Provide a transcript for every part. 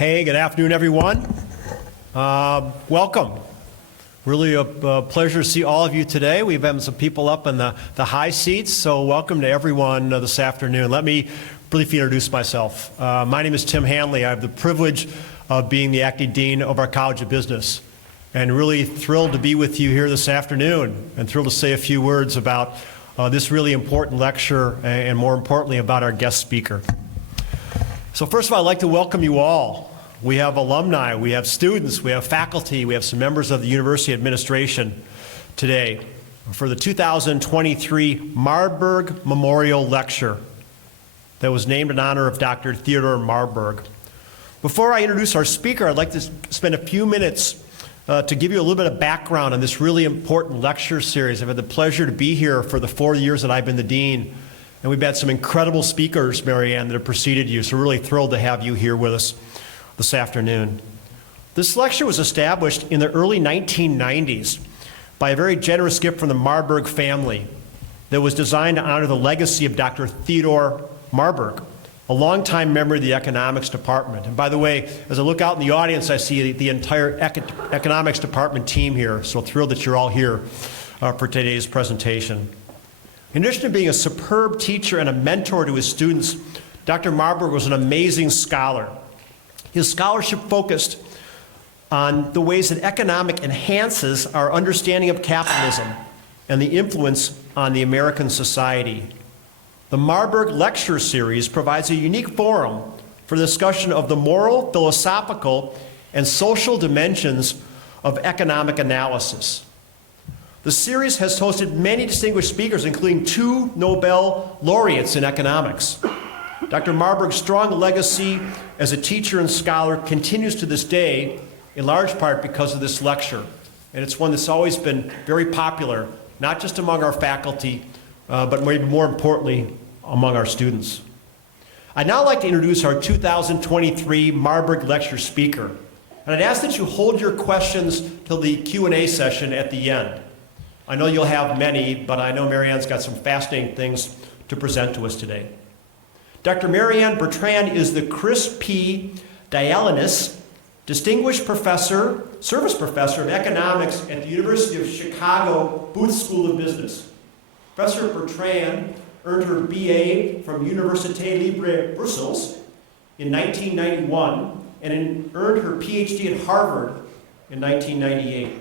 Hey, good afternoon, everyone. Welcome. Really a pleasure to see all of you today. We've had some people up in the high seats, so welcome to everyone this afternoon. Let me briefly introduce myself. My name is Tim Hanley. I have the privilege of being the acting dean of our College of Business, and really thrilled to be with you here this afternoon, and thrilled to say a few words about this really important lecture, and more importantly, about our guest speaker. So first of all, I'd like to welcome you all. We have alumni, we have students, we have faculty, we have some members of the university administration today for the 2023 Marburg Memorial Lecture that was named in honor of Dr. Theodore Marburg. Before I introduce our speaker, I'd like to spend a few minutes to give you a little bit of background on this really important lecture series. I've had the pleasure to be here for the 4 years that I've been the dean, and we've had some incredible speakers, Marianne, that have preceded you, so we're really thrilled to have you here with us this afternoon. This lecture was established in the early 1990s by a very generous gift from the Marburg family that was designed to honor the legacy of Dr. Theodore Marburg, a longtime member of the economics department. And by the way, as I look out in the audience, I see the entire economics department team here, so thrilled that you're all here for today's presentation. In addition to being a superb teacher and a mentor to his students, Dr. Marburg was an amazing scholar. His scholarship focused on the ways that economic enhances our understanding of capitalism and the influence on the American society. The Marburg Lecture series provides a unique forum for the discussion of the moral, philosophical, and social dimensions of economic analysis. The series has hosted many distinguished speakers, including 2 Nobel laureates in economics. Dr. Marburg's strong legacy as a teacher and scholar continues to this day, in large part because of this lecture. And it's one that's always been very popular, not just among our faculty, but maybe more importantly, among our students. I'd now like to introduce our 2023 Marburg Lecture speaker. And I'd ask that you hold your questions till the Q&A session at the end. I know you'll have many, but I know Marianne's got some fascinating things to present to us today. Dr. Marianne Bertrand is the Chris P. Dialynas Distinguished Professor, Service Professor of Economics at the University of Chicago Booth School of Business. Professor Bertrand earned her BA from Université Libre Brussels in 1991 and earned her PhD at Harvard in 1998.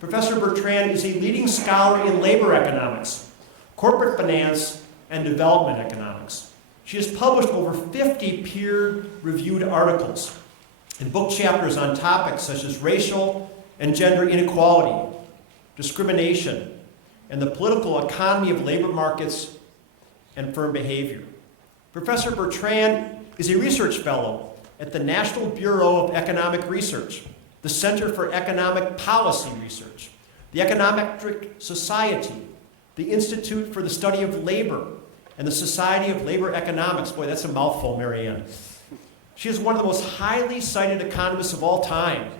Professor Bertrand is a leading scholar in labor economics, corporate finance, and development economics. She has published over 50 peer-reviewed articles and book chapters on topics such as racial and gender inequality, discrimination, and the political economy of labor markets and firm behavior. Professor Bertrand is a research fellow at the National Bureau of Economic Research, the Center for Economic Policy Research, the Econometric Society, the Institute for the Study of Labor, and the Society of Labor Economics. Boy, that's a mouthful, Marianne. She is one of the most highly cited economists of all time,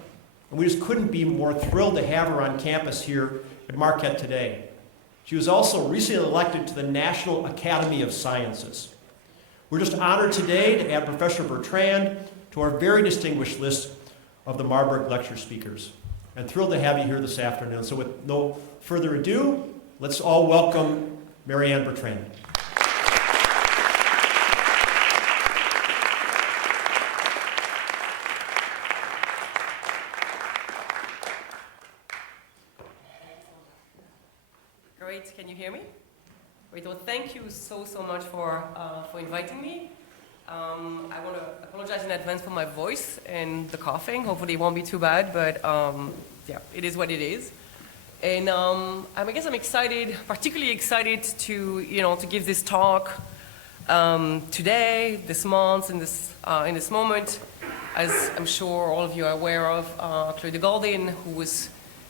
and we just couldn't be more thrilled to have her on campus here at Marquette today. She was also recently elected to the National Academy of Sciences. We're just honored today to add Professor Bertrand to our very distinguished list of the Marburg Lecture speakers, and thrilled to have you here this afternoon. So with no further ado, let's all welcome Marianne Bertrand. Great, can you hear me? Great, well thank you so much for inviting me. I want to apologize in advance for my voice and the coughing. Hopefully it won't be too bad, but yeah, it is what it is. And I guess I'm excited, particularly excited to give this talk today, this month, in this moment. As I'm sure all of you are aware of, Claude de Gauldin, who was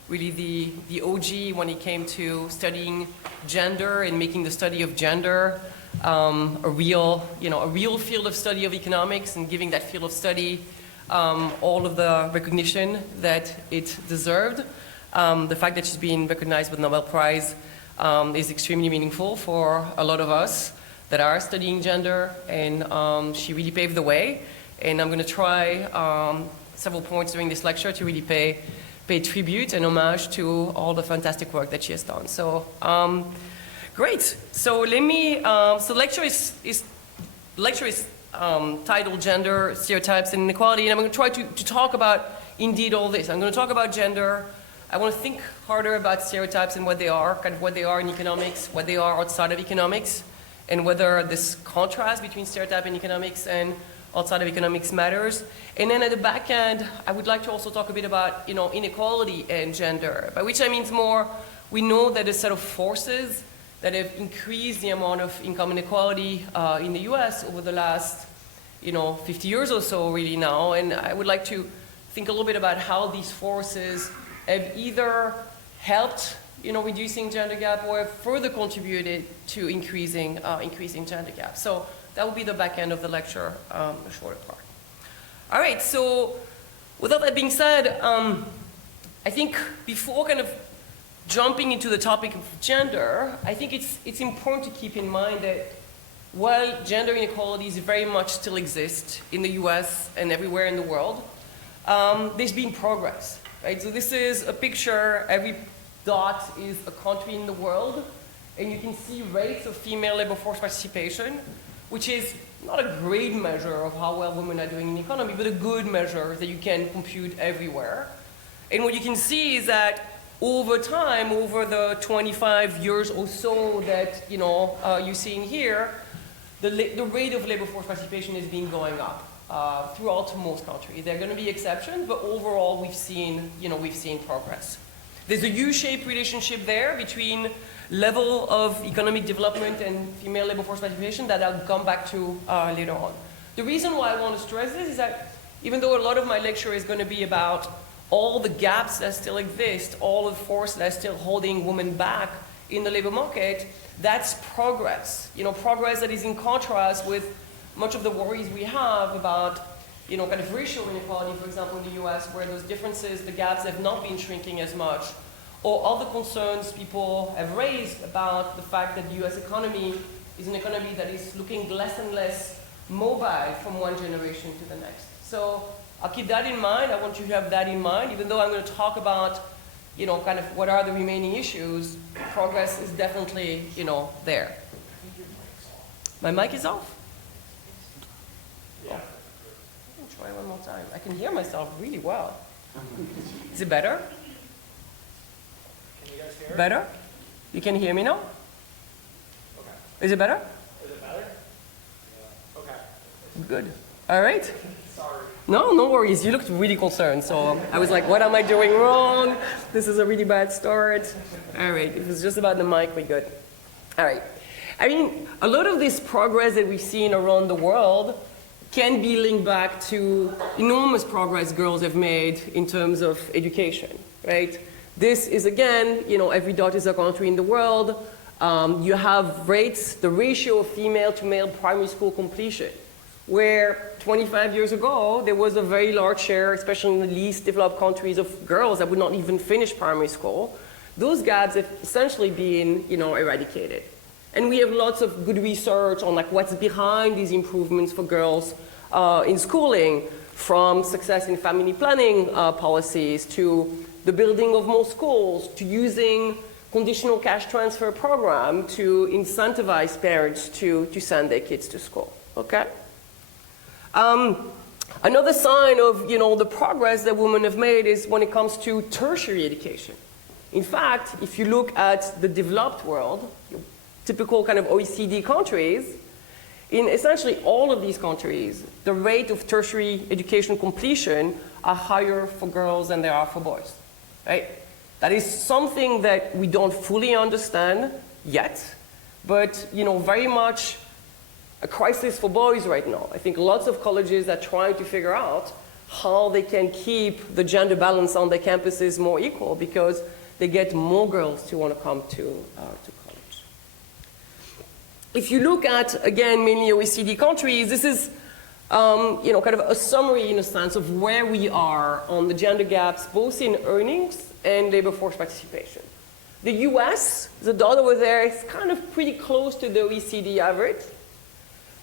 really the OG when it came to studying gender and making the study of gender a real field of study of economics, and giving that field of study all of the recognition that it deserved. The fact that she's been recognized with the Nobel Prize is extremely meaningful for a lot of us that are studying gender, and she really paved the way. And I'm going to try several points during this lecture to really pay tribute and homage to all the fantastic work that she has done. So, great. So let me, so lecture is titled Gender, Stereotypes, and Inequality, and I'm going to try to talk about indeed all this. I'm going to talk about gender. I want to think harder about stereotypes and what they are, kind of what they are in economics, what they are outside of economics, and whether this contrast between stereotype and economics and outside of economics matters. And then at the back end, I would like to also talk a bit about, inequality and gender, by which I mean more, we know that a set of forces that have increased the amount of income inequality in the US over the last, 50 years or so really now. And I would like to think a little bit about how these forces have either helped, reducing gender gap or have further contributed to increasing gender gap. So that will be the back end of the lecture, a shorter part. All right, so with all that being said, I think before kind of jumping into the topic of gender, I think it's important to keep in mind that while gender inequalities very much still exist in the US and everywhere in the world, there's been progress, right? So this is a picture, every dot is a country in the world, and you can see rates of female labor force participation, which is not a great measure of how well women are doing in the economy, but a good measure that you can compute everywhere. And what you can see is that over time, over the 25 years or so that you're seeing here, the rate of labor force participation has been going up throughout most countries. There are going to be exceptions, but overall we've seen progress. There's a U-shaped relationship there between level of economic development and female labor force participation that I'll come back to later on. The reason why I want to stress this is that even though a lot of my lecture is going to be about all the gaps that still exist, all the force that is still holding women back in the labor market, that's progress. Progress that is in contrast with much of the worries we have about kind of racial inequality, for example, in the US, where those differences, the gaps have not been shrinking as much, or other concerns people have raised about the fact that the US economy is an economy that is looking less and less mobile from one generation to the next. So I'll keep that in mind. I want you to have that in mind, even though I'm going to talk about, kind of what are the remaining issues. Progress is definitely, there. My mic is off? Yeah. I can try one more time. I can hear myself really well. Is it better? Can you guys hear? Better? You can hear me now? Okay. Is it better? Is it better? Yeah. Okay. Good. All right. Sorry. No worries. You looked really concerned. So I was like, what am I doing wrong? This is a really bad start. All right. If it's just about the mic, we're good. All right. I mean, a lot of this progress that we've seen around the world can be linked back to enormous progress girls have made in terms of education, right? This is, again, every dot is a country in the world. You have rates, the ratio of female to male primary school completion, where 25 years ago, there was a very large share, especially in the least developed countries, of girls that would not even finish primary school. Those gaps have essentially been, eradicated. And we have lots of good research on what's behind these improvements for girls in schooling, from success in family planning policies to the building of more schools, to using conditional cash transfer program to incentivize parents to send their kids to school, okay? Another sign of, the progress that women have made is when it comes to tertiary education. In fact, if you look at the developed world, typical kind of OECD countries, in essentially all of these countries, the rate of tertiary education completion are higher for girls than they are for boys, right? That is something that we don't fully understand yet, but, very much a crisis for boys right now. I think lots of colleges are trying to figure out how they can keep the gender balance on their campuses more equal, because they get more girls to want to come to college. If you look at, again, mainly OECD countries, this is kind of a summary, in a sense, of where we are on the gender gaps, both in earnings and labor force participation. The US, the dot over there, is kind of pretty close to the OECD average,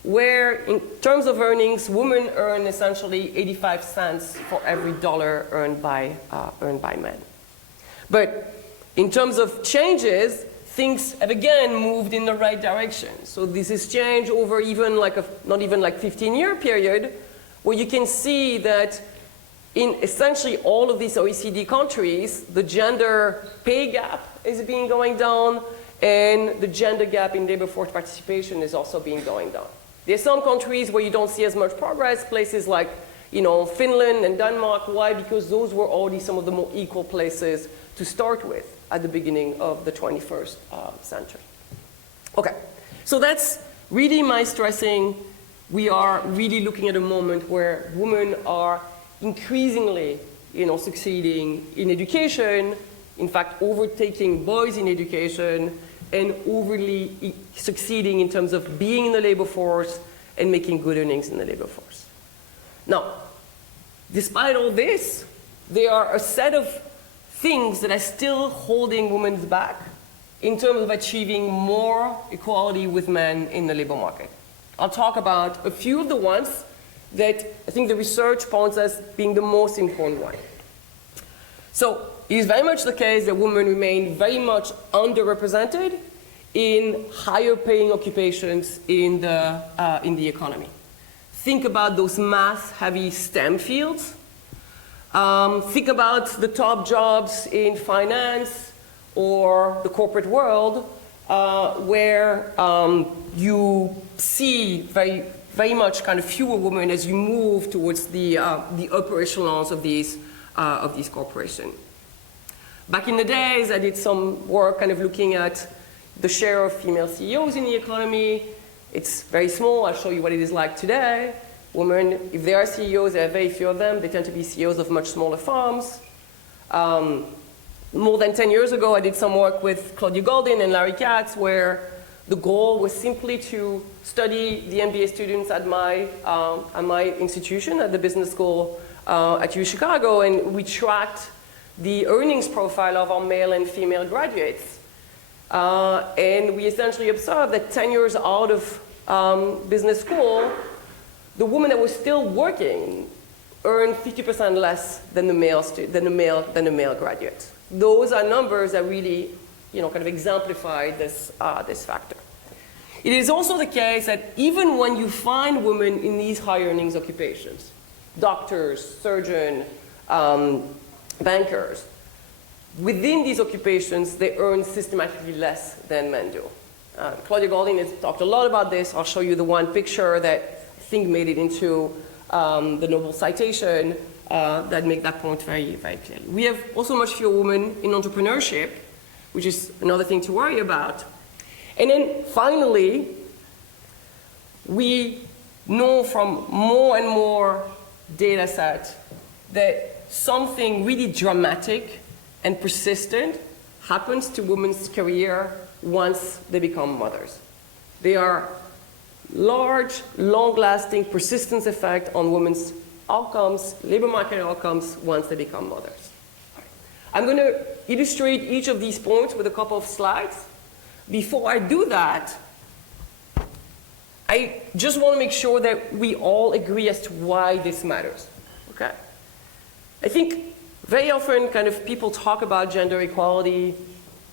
where in terms of earnings, women earn essentially 85 cents for every dollar earned by men. But in terms of changes, things have again moved in the right direction. So this is change over even like not even like 15-year period, where you can see that in essentially all of these OECD countries, the gender pay gap is going down, and the gender gap in labor force participation is also going down. There are some countries where you don't see as much progress, places like Finland and Denmark. Why? Because those were already some of the more equal places to start with at the beginning of the 21st century. Okay, so that's really my stressing. We are really looking at a moment where women are increasingly succeeding in education, in fact overtaking boys in education, and overly succeeding in terms of being in the labor force and making good earnings in the labor force. Now, despite all this, there are a set of things that are still holding women back in terms of achieving more equality with men in the labor market. I'll talk about a few of the ones that I think the research points as being the most important one. So it is very much the case that women remain very much underrepresented in higher paying occupations in the economy. Think about those math-heavy STEM fields. Think about the top jobs in finance or the corporate world where you see very much kind of fewer women as you move towards the upper echelons of these corporations. Back in the days, I did some work kind of looking at the share of female CEOs in the economy. It's very small. I'll show you what it is like today. Women, if they are CEOs, there are very few of them. They tend to be CEOs of much smaller firms. More than 10 years ago, I did some work with Claudia Goldin and Larry Katz, where the goal was simply to study the MBA students at my institution, at the business school at U Chicago, and we tracked the earnings profile of our male and female graduates. And we essentially observed that 10 years out of business school, the woman that was still working earned 50% less than the male graduates. Those are numbers that really, kind of exemplify this factor. It is also the case that even when you find women in these high earnings occupations, doctors, surgeons, bankers, within these occupations, they earn systematically less than men do. Claudia Goldin has talked a lot about this. I'll show you the one picture that I think made it into the Nobel citation that make that point very, very clearly. We have also much fewer women in entrepreneurship, which is another thing to worry about. And then finally, we know from more and more data sets that something really dramatic and persistent happens to women's career once they become mothers. There are large, long-lasting persistence effect on women's outcomes, labor market outcomes, once they become mothers. I'm going to illustrate each of these points with a couple of slides. Before I do that, I just want to make sure that we all agree as to why this matters. Okay? I think very often kind of people talk about gender equality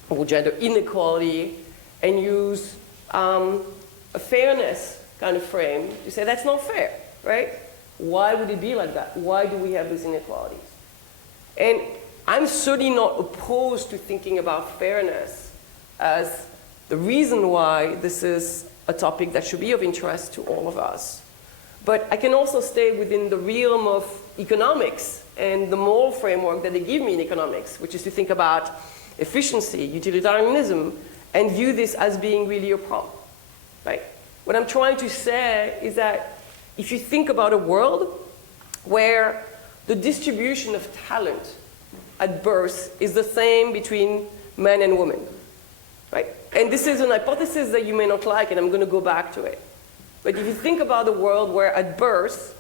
or gender inequality and use a fairness kind of frame to say that's not fair, right? Why would it be like that? Why do we have these inequalities? And I'm certainly not opposed to thinking about fairness as the reason why this is a topic that should be of interest to all of us. But I can also stay within the realm of economics and the moral framework that they give me in economics, which is to think about efficiency, utilitarianism, and view this as being really a problem, right? What I'm trying to say is that if you think about a world where the distribution of talent at birth is the same between men and women, right? And this is an hypothesis that you may not like, and I'm going to go back to it. But if you think about a world where at birth,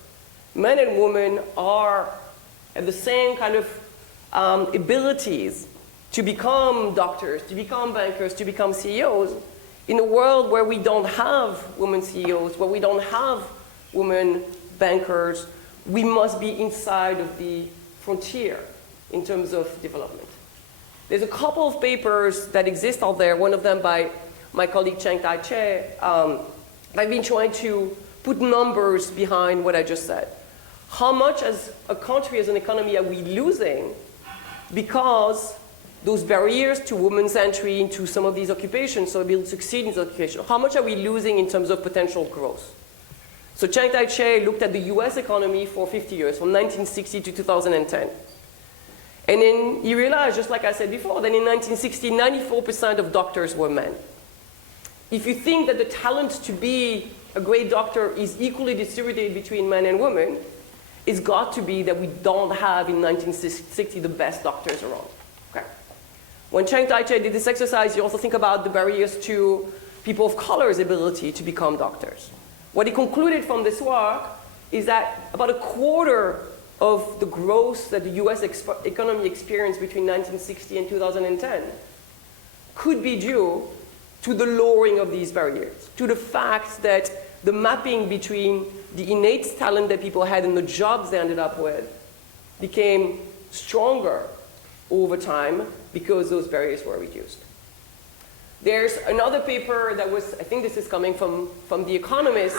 men and women have the same kind of abilities to become doctors, to become bankers, to become CEOs, in a world where we don't have women CEOs, where we don't have women bankers, we must be inside of the frontier in terms of development. There's a couple of papers that exist out there, one of them by my colleague Cheng Tai-che. I've been trying to put numbers behind what I just said. How much as a country, as an economy, are we losing because those barriers to women's entry into some of these occupations, so able to succeed in these occupations, how much are we losing in terms of potential growth? So Cheng Tai-che looked at the US economy for 50 years, from 1960 to 2010. And then he realized, just like I said before, that in 1960, 94% of doctors were men. If you think that the talent to be a great doctor is equally distributed between men and women, it's got to be that we don't have in 1960 the best doctors around. Okay. When Cheng Tai-che did this exercise, you also think about the barriers to people of color's ability to become doctors. What he concluded from this work is that about a quarter of the growth that the US economy experienced between 1960 and 2010 could be due to the lowering of these barriers, to the fact that the mapping between the innate talent that people had and the jobs they ended up with became stronger over time because those barriers were reduced. There's another paper that was, I think this is coming from The Economist,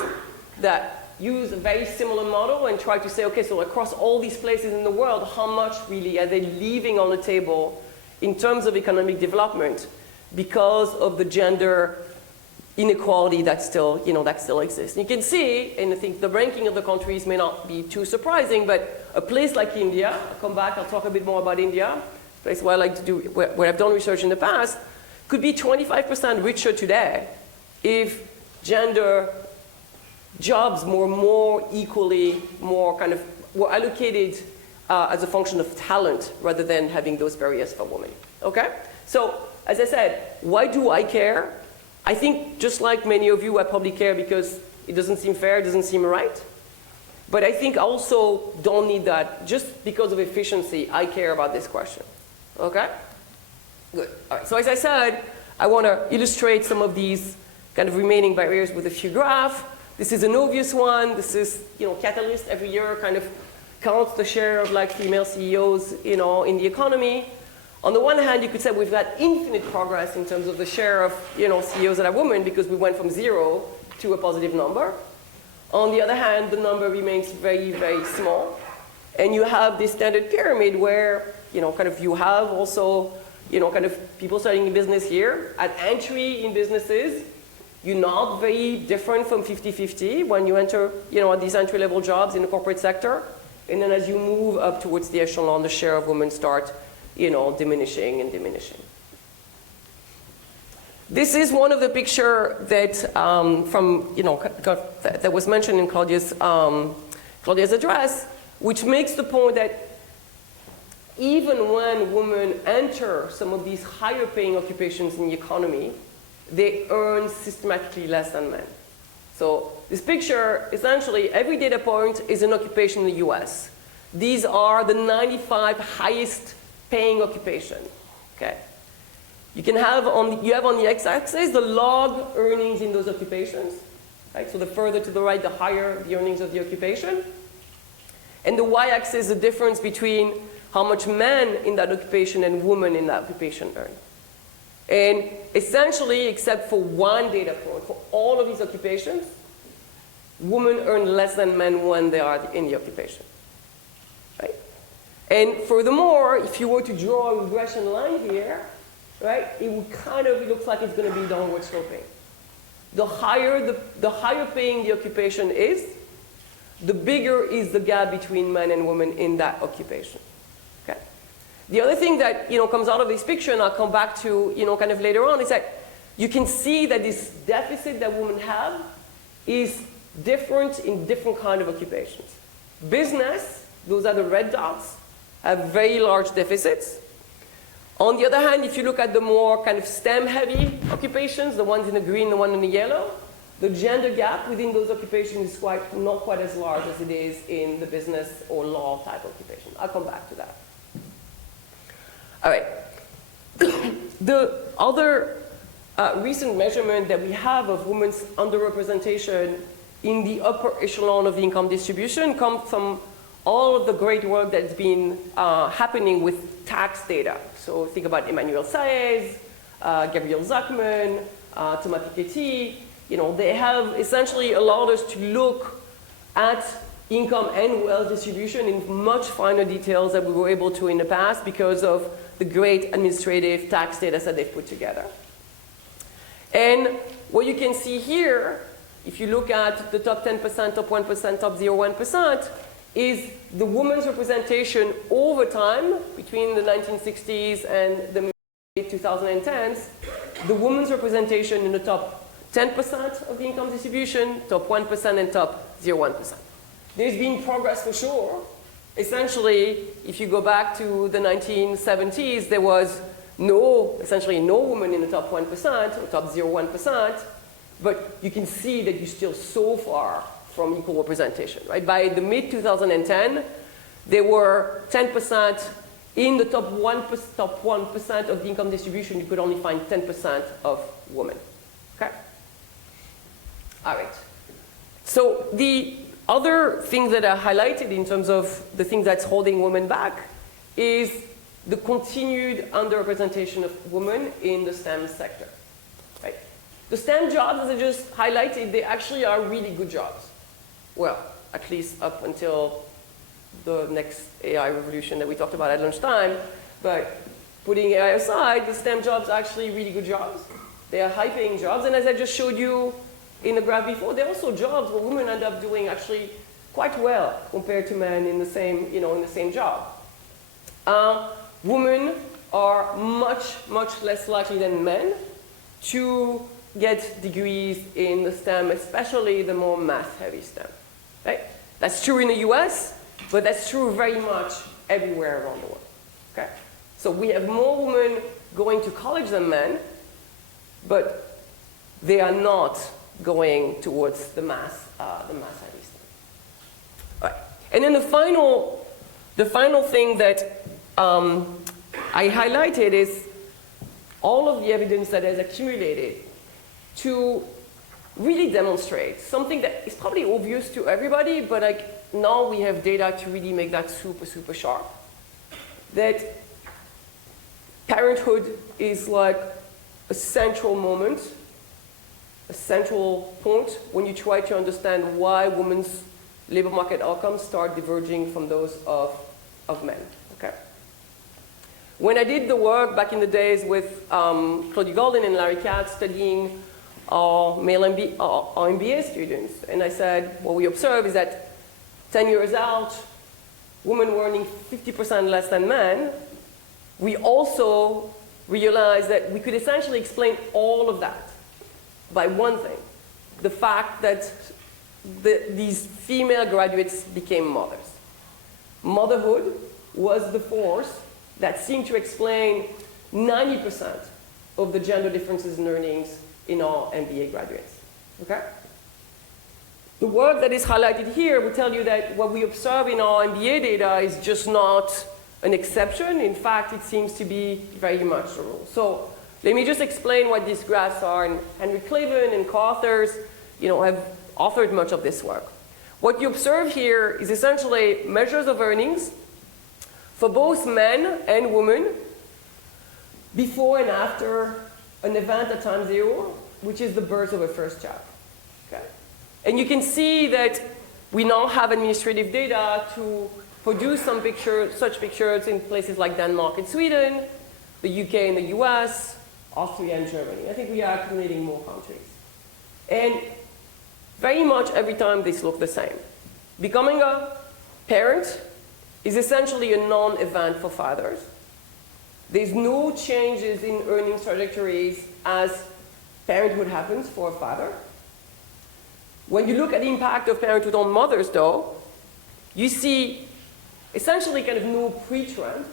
that used a very similar model and tried to say, okay, so across all these places in the world, how much really are they leaving on the table in terms of economic development because of the gender inequality that still exists. And you can see, and I think the ranking of the countries may not be too surprising, but a place like India, I'll come back, I'll talk a bit more about India, a place where I like to do, where I've done research in the past, could be 25% richer today if gender jobs more equally, were allocated as a function of talent rather than having those barriers for women. Okay? So, as I said, why do I care? I think just like many of you, I probably care because it doesn't seem fair, it doesn't seem right. But I think I also don't need that. Just because of efficiency, I care about this question. Okay? Good. All right. So as I said, I want to illustrate some of these kind of remaining barriers with a few graphs. This is an obvious one. This is, Catalyst every year kind of counts the share of like female CEOs, in the economy. On the one hand, you could say we've got infinite progress in terms of the share of, CEOs that are women because we went from 0 to a positive number. On the other hand, the number remains very, very small. And you have this standard pyramid where, you have also, people starting a business here. At entry in businesses, you're not very different from 50-50 when you enter, at these entry-level jobs in the corporate sector. And then as you move up towards the echelon, the share of women start, diminishing and diminishing. This is one of the picture that that was mentioned in Claudia's address, which makes the point that even when women enter some of these higher paying occupations in the economy, they earn systematically less than men. So this picture, essentially, every data point is an occupation in the US. These are the 95 highest paying occupation. Okay. You have on the x-axis the log earnings in those occupations. Right? So the further to the right, the higher the earnings of the occupation. And the y-axis, the difference between how much men in that occupation and women in that occupation earn. And essentially, except for one data point, for all of these occupations, women earn less than men when they are in the occupation. Right? And furthermore, if you were to draw a regression line here, right, it looks like it's going to be downward sloping. The higher paying the occupation is, the bigger is the gap between men and women in that occupation. Okay. The other thing that comes out of this picture, and I'll come back to kind of later on, is that you can see that this deficit that women have is different in different kind of occupations. Business, those are the red dots, have very large deficits. On the other hand, if you look at the more kind of STEM-heavy occupations, the ones in the green, the one in the yellow, the gender gap within those occupations is not quite as large as it is in the business or law type occupation. I'll come back to that. All right. The other recent measurement that we have of women's underrepresentation in the upper echelon of the income distribution comes from all of the great work that's been happening with tax data. So think about Emmanuel Saez, Gabriel Zuckman, Thomas Piketty. You know, they have essentially allowed us to look at income and wealth distribution in much finer details than we were able to in the past because of the great administrative tax data that they've put together. And what you can see here, if you look at the top 10%, top 1%, top 0.1%, is the women's representation over time between the 1960s and the mid-2010s, the women's representation in the top 10% of the income distribution, top 1% and top 0.1%. There's been progress for sure. Essentially, if you go back to the 1970s, there was essentially no woman in the top 1% or top 0.1%, but you can see that you're still so far from equal representation, right? By the mid-2010, there were 10% in the top 1% of the income distribution. You could only find 10% of women, okay? All right. So the other thing that I highlighted in terms of the thing that's holding women back is the continued underrepresentation of women in the STEM sector, right? The STEM jobs, as I just highlighted, they actually are really good jobs. Well, at least up until the next AI revolution that we talked about at lunchtime. But putting AI aside, the STEM jobs are actually really good jobs. They are high-paying jobs. And as I just showed you in the graph before, they're also jobs where women end up doing actually quite well compared to men in the same job. Women are much, much less likely than men to get degrees in the STEM, especially the more math-heavy STEM. Right? That's true in the US, but that's true very much everywhere around the world. Okay? So we have more women going to college than men, but they are not going towards the math-heavy STEM. All right. And then the final thing that I highlighted is all of the evidence that has accumulated to really demonstrate something that is probably obvious to everybody, but like now we have data to really make that super, super sharp. That parenthood is like a central moment, a central point when you try to understand why women's labor market outcomes start diverging from those of men. Okay. When I did the work back in the days with Claudia Golden and Larry Katz studying our MBA students, and I said, what we observe is that 10 years out, women were earning 50% less than men. We also realized that we could essentially explain all of that by one thing, the fact that these female graduates became mothers. Motherhood was the force that seemed to explain 90% of the gender differences in earnings in our MBA graduates, okay? The work that is highlighted here will tell you that what we observe in our MBA data is just not an exception. In fact, it seems to be very much the rule. So let me just explain what these graphs are. And Henry Cleven and co-authors, have authored much of this work. What you observe here is essentially measures of earnings for both men and women before and after an event at time 0, which is the birth of a first child. Okay? And you can see that we now have administrative data to produce such pictures in places like Denmark and Sweden, the UK and the US, Austria and Germany. I think we are accumulating more countries. And very much every time these look the same. Becoming a parent is essentially a non-event for fathers. There's no changes in earnings trajectories as parenthood happens for a father. When you look at the impact of parenthood on mothers, though, you see essentially kind of no pre-trend,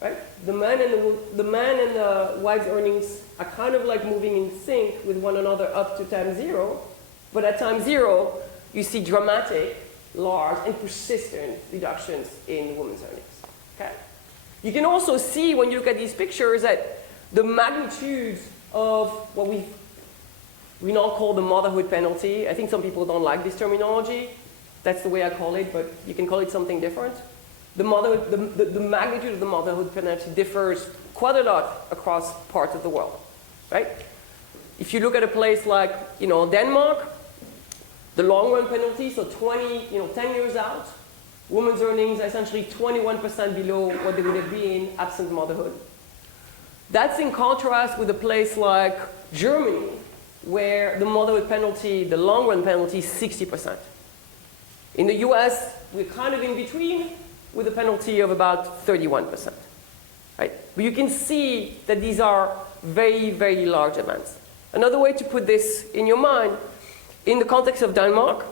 right? The man and the wife's earnings are kind of like moving in sync with one another up to time 0, but at time 0, you see dramatic, large, and persistent reductions in women's earnings, okay? You can also see when you look at these pictures that the magnitudes of what we now call the motherhood penalty. I think some people don't like this terminology. That's the way I call it, but you can call it something different. The magnitude of the motherhood penalty differs quite a lot across parts of the world, right? If you look at a place like, Denmark, the long run penalty, so 10 years out, women's earnings are essentially 21% below what they would have been absent motherhood. That's in contrast with a place like Germany, where the motherhood penalty, the long run penalty, is 60%. In the US, we're kind of in between with a penalty of about 31%. Right? But you can see that these are very, very large events. Another way to put this in your mind, in the context of Denmark,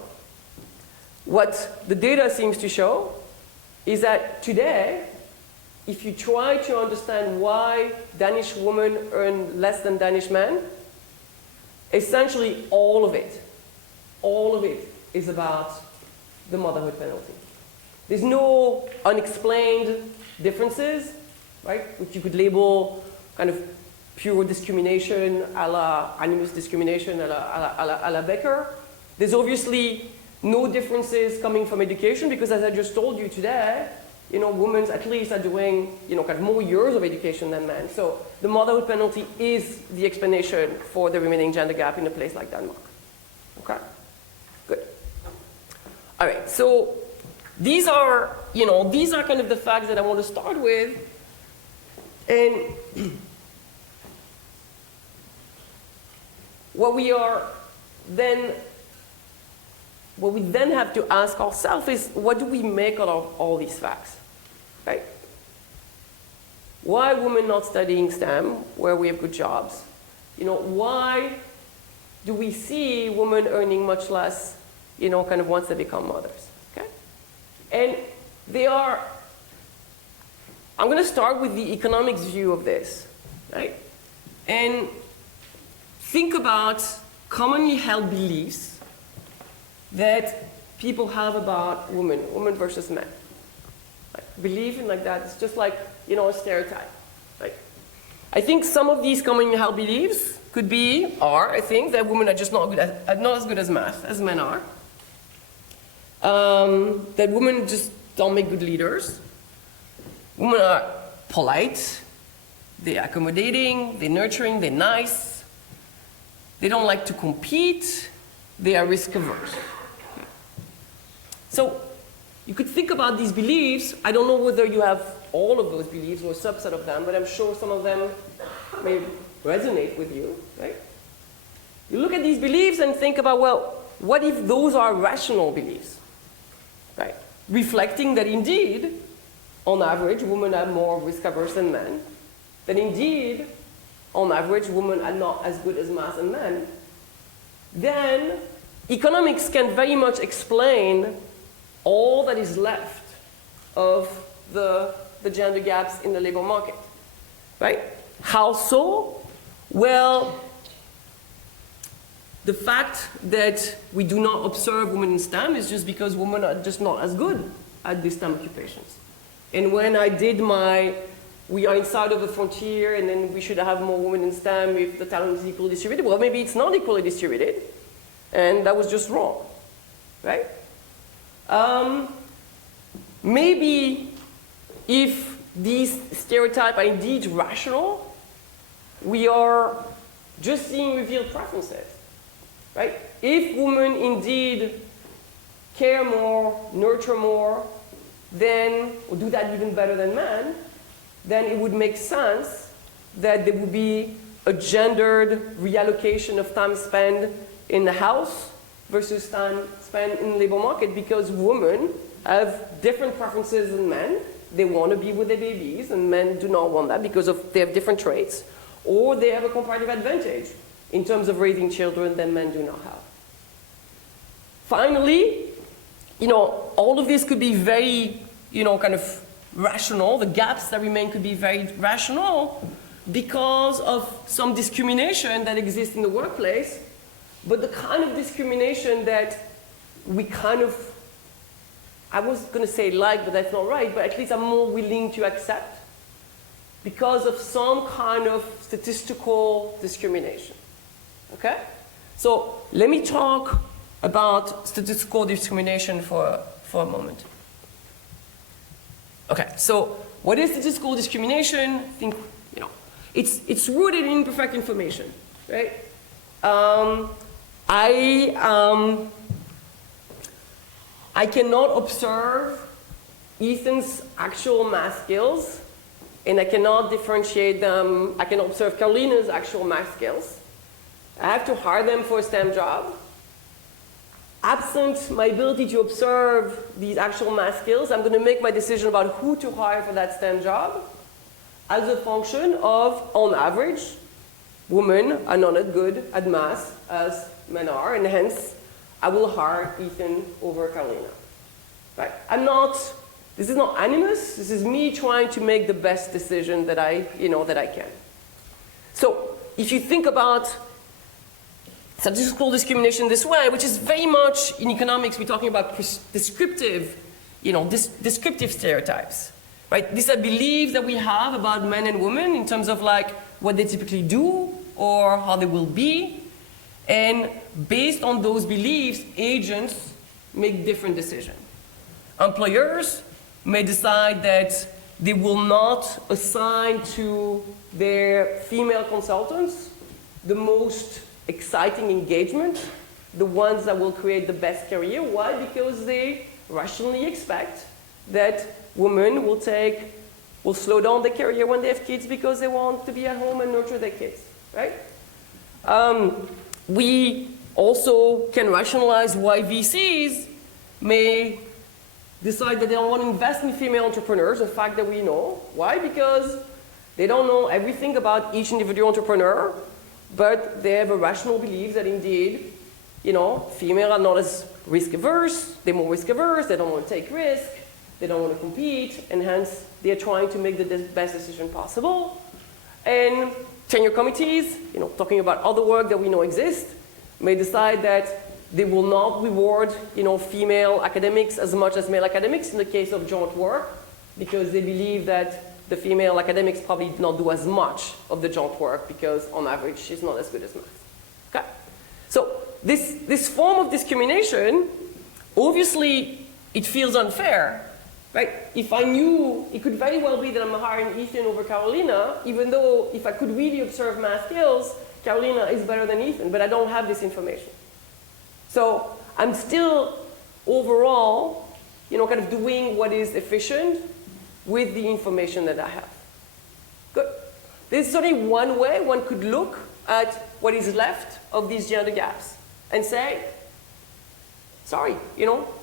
what the data seems to show is that today, if you try to understand why Danish women earn less than Danish men, essentially all of it is about the motherhood penalty. There's no unexplained differences, right, which you could label kind of pure discrimination a la animus discrimination a la Becker. There's obviously no differences coming from education because, as I just told you today, women at least are doing kind of more years of education than men. So the motherhood penalty is the explanation for the remaining gender gap in a place like Denmark. Okay, good. All right, so these are kind of the facts that I want to start with, and what we then have to ask ourselves is, what do we make out of all these facts, right? Why are women not studying STEM where we have good jobs? Why do we see women earning much less, kind of once they become mothers, okay? And I'm going to start with the economics view of this, right? And think about commonly held beliefs that people have about women versus men. Like, belief in like that, it's just like, a stereotype. Like, I think some of these commonly held beliefs I think that women are just not as good as math as men are. That women just don't make good leaders. Women are polite, they're accommodating, they're nurturing, they're nice. They don't like to compete, they are risk averse. So you could think about these beliefs. I don't know whether you have all of those beliefs or a subset of them, but I'm sure some of them may resonate with you, right? You look at these beliefs and think about, well, what if those are rational beliefs, right? Reflecting that indeed, on average, women are more risk averse than men, that indeed, on average, women are not as good as math and men, then economics can very much explain all that is left of the gender gaps in the labor market, right? How so? Well, the fact that we do not observe women in STEM is just because women are just not as good at these STEM occupations. And when I did we are inside of a frontier and then we should have more women in STEM if the talent is equally distributed, well, maybe it's not equally distributed, and that was just wrong, right? Maybe if these stereotypes are indeed rational, we are just seeing revealed preferences, right? If women indeed care more, nurture more, or do that even better than men, then it would make sense that there would be a gendered reallocation of time spent in the house versus time spent in the labor market, because women have different preferences than men. They want to be with their babies, and men do not want that because they have different traits, or they have a comparative advantage in terms of raising children than men do not have. Finally, all of this could be very, kind of rational. The gaps that remain could be very rational because of some discrimination that exists in the workplace, but the kind of discrimination that we I was going to say but that's not right, but at least I'm more willing to accept, because of some kind of statistical discrimination. Okay? So let me talk about statistical discrimination for a moment. Okay, so what is statistical discrimination? I think, it's rooted in imperfect information, right? I cannot observe Ethan's actual math skills, and I cannot differentiate them. I can observe Carolina's actual math skills. I have to hire them for a STEM job. Absent my ability to observe these actual math skills, I'm going to make my decision about who to hire for that STEM job as a function of, on average, women are not as good at math as men are, and hence, I will hire Ethan over Carolina. Right? This is not animus, this is me trying to make the best decision that I can. So, if you think about statistical discrimination this way, which is very much in economics, we're talking about descriptive, descriptive stereotypes, right? These are beliefs that we have about men and women in terms of like what they typically do or how they will be, and based on those beliefs, agents make different decisions. Employers may decide that they will not assign to their female consultants the most exciting engagement, the ones that will create the best career. Why? Because they rationally expect that women will slow down their career when they have kids because they want to be at home and nurture their kids, right? We also can rationalize why VCs may decide that they don't want to invest in female entrepreneurs, a fact that we know. Why? Because they don't know everything about each individual entrepreneur, but they have a rational belief that indeed, female are not as risk averse, they're more risk averse, they don't want to take risk, they don't want to compete, and hence they're trying to make the best decision possible. And tenure committees, talking about other work that we know exists, may decide that they will not reward, female academics as much as male academics in the case of joint work, because they believe that the female academics probably do not do as much of the joint work because, on average, she's not as good as math. Okay? So this form of discrimination, obviously, it feels unfair, right? If I knew, it could very well be that I'm hiring Ethan over Carolina, even though if I could really observe math skills, Carolina is better than Ethan, but I don't have this information. So I'm still, overall, kind of doing what is efficient with the information that I have. Good. This is only one way one could look at what is left of these gender gaps and say, sorry,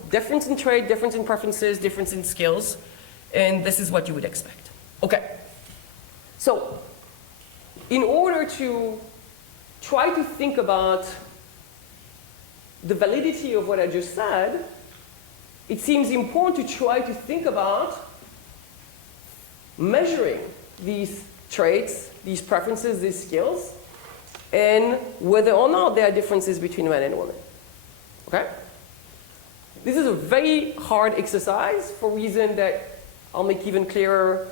difference in trade, difference in preferences, difference in skills, and this is what you would expect. Okay. So, in order to try to think about the validity of what I just said, it seems important to try to think about measuring these traits, these preferences, these skills, and whether or not there are differences between men and women. Okay? This is a very hard exercise for a reason that I'll make even clearer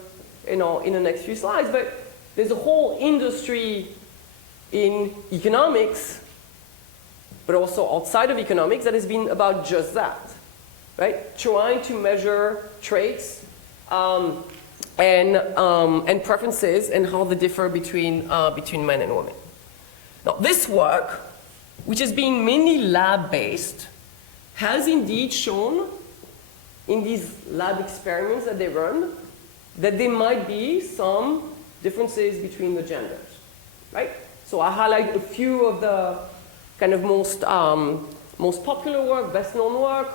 in the next few slides, but there's a whole industry in economics, but also outside of economics, that has been about just that, right? Trying to measure traits and preferences and how they differ between men and women. Now, this work, which has been mainly lab-based, has indeed shown in these lab experiments that they run that there might be some differences between the genders, right? So I highlight a few of the kind of most popular work, best known work.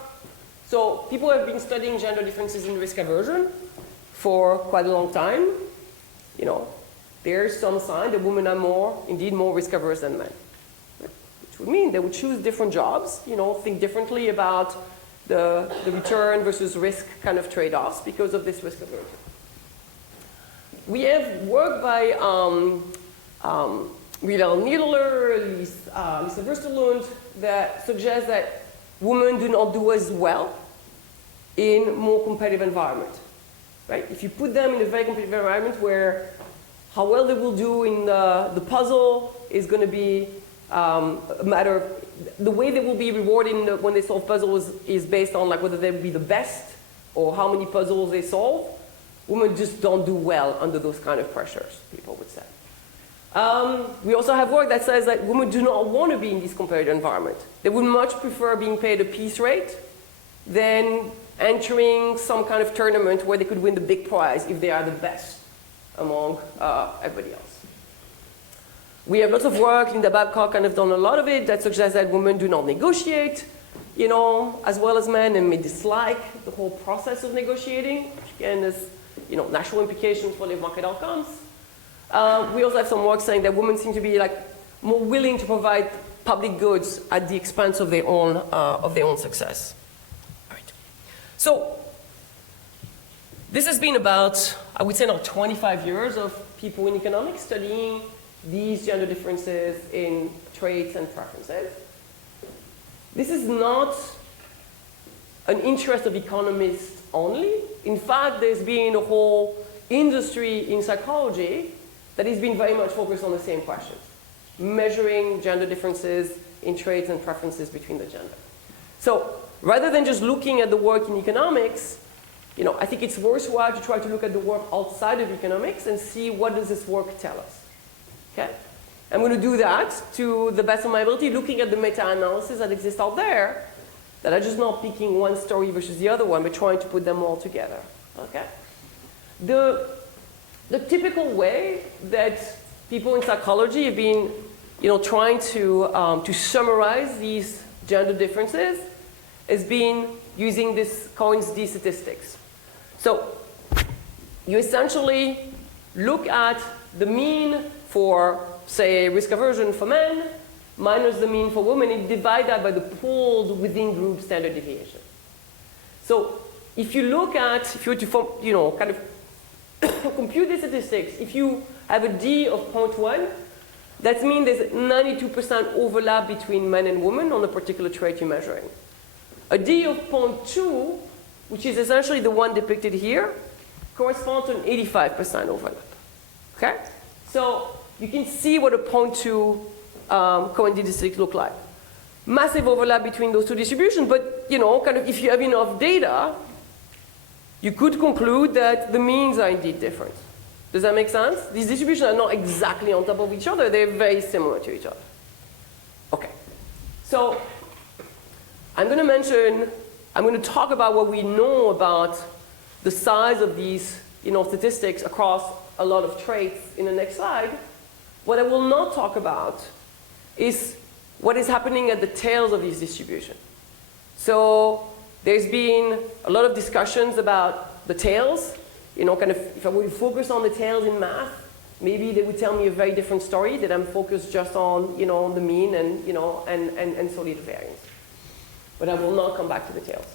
So people have been studying gender differences in risk aversion for quite a long time. There's some sign that women are indeed more risk averse than men. Which would mean they would choose different jobs, think differently about the return versus risk kind of trade-offs because of this risk aversion. We have work by Wilhelm Niedler, Lisa Versterlund, that suggests that women do not do as well in more competitive environment. Right? If you put them in a very competitive environment where how well they will do in the puzzle is going to be a matter of, the way they will be rewarded when they solve puzzles is based on like whether they will be the best or how many puzzles they solve. Women just don't do well under those kind of pressures, people would say. We also have work that says that women do not want to be in this competitive environment. They would much prefer being paid a piece rate than entering some kind of tournament where they could win the big prize if they are the best among everybody else. We have lots of work, Linda Babcock kind of done a lot of it, that suggests that women do not negotiate, you know, as well as men, and may dislike the whole process of negotiating, which again has, you know, natural implications for labor market outcomes. We also have some work saying that women seem to be like more willing to provide public goods at the expense of their own success. All right. So this has been about, I would say now 25 years of people in economics studying these gender differences in traits and preferences. This is not an interest of economists only. In fact, there's been a whole industry in psychology that has been very much focused on the same questions, measuring gender differences in traits and preferences between the gender. So rather than just looking at the work in economics, you know, I think it's worthwhile to try to look at the work outside of economics and see what does this work tell us. Okay? I'm going to do that to the best of my ability, looking at the meta-analysis that exists out there, that are just not picking one story versus the other one, but trying to put them all together. Okay? The typical way that people in psychology have been, you know, trying to summarize these gender differences has been using this Cohen's d statistics. So you essentially look at the mean for, say, risk aversion for men minus the mean for women, and divide that by the pooled within group standard deviation. So if you look at, if you were to, you know, kind of compute the statistics, if you have a D of 0.1, that means there's 92% overlap between men and women on a particular trait you're measuring. A D of 0.2, which is essentially the one depicted here, corresponds to an 85% overlap. Okay? So you can see what a 0.2 Cohen d statistics look like. Massive overlap between those two distributions, but, you know, kind of if you have enough data, you could conclude that the means are indeed different. Does that make sense? These distributions are not exactly on top of each other. They're very similar to each other. Okay. So I'm going to talk about what we know about the size of these, you know, statistics across a lot of traits in the next slide. What I will not talk about is what is happening at the tails of these distributions. So there's been a lot of discussions about the tails. You know, kind of, if I would focus on the tails in math, maybe they would tell me a very different story, that I'm focused just on, you know, the mean and, you know, and solid variance. But I will not come back to the tails.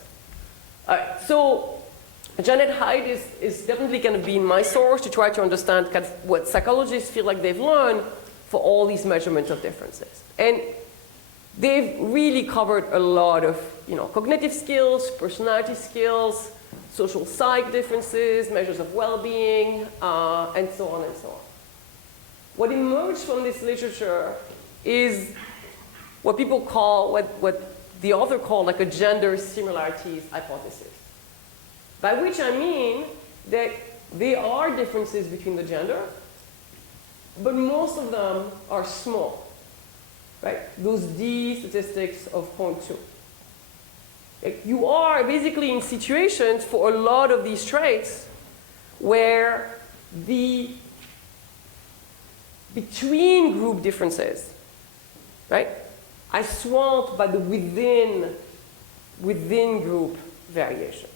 All right, so Janet Hyde is definitely going to be my source to try to understand kind of what psychologists feel like they've learned for all these measurements of differences. And they've really covered a lot of, you know, cognitive skills, personality skills, social psych differences, measures of well-being, and so on and so on. What emerged from this literature is what people call, what the author called like a gender similarities hypothesis. By which I mean that there are differences between the gender, but most of them are small, right? Those D statistics of 0.2. You are basically in situations for a lot of these traits where the between group differences, right, are swamped by the within group variation.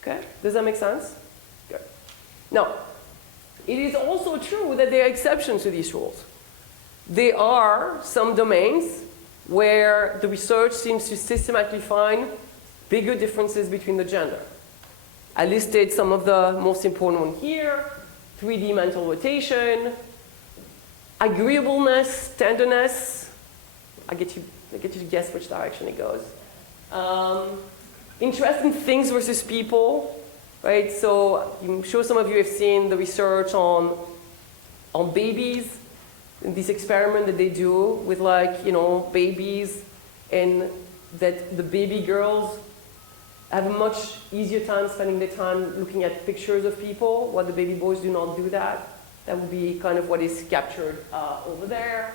Okay? Does that make sense? Good. Now, it is also true that there are exceptions to these rules. There are some domains where the research seems to systematically find bigger differences between the gender. I listed some of the most important ones here: 3D mental rotation, agreeableness, tenderness. I get you to guess which direction it goes. Interest in things versus people, right? So I'm sure some of you have seen the research on on babies, in this experiment that they do with like, babies, and that the baby girls have a much easier time spending their time looking at pictures of people, while the baby boys do not do that. That would be kind of what is captured over there.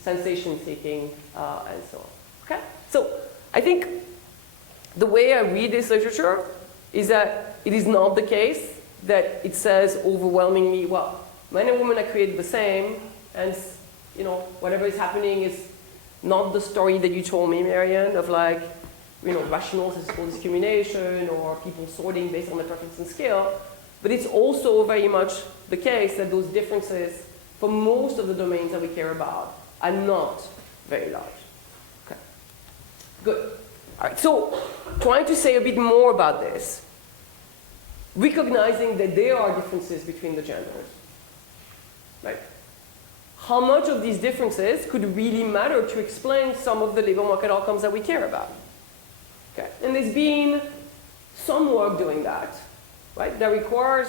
Sensation seeking, and so on. Okay? So I think the way I read this literature is that it is not the case that it says overwhelmingly, well, men and women are created the same, and whatever is happening is not the story that you told me, Marianne, of like, rational statistical discrimination or people sorting based on their preference and skill. But it's also very much the case that those differences for most of the domains that we care about are not very large. Okay, good. All right, so trying to say a bit more about this, recognizing that there are differences between the genders, right? How much of these differences could really matter to explain some of the labor market outcomes that we care about? Okay, and there's been some work doing that, right? That requires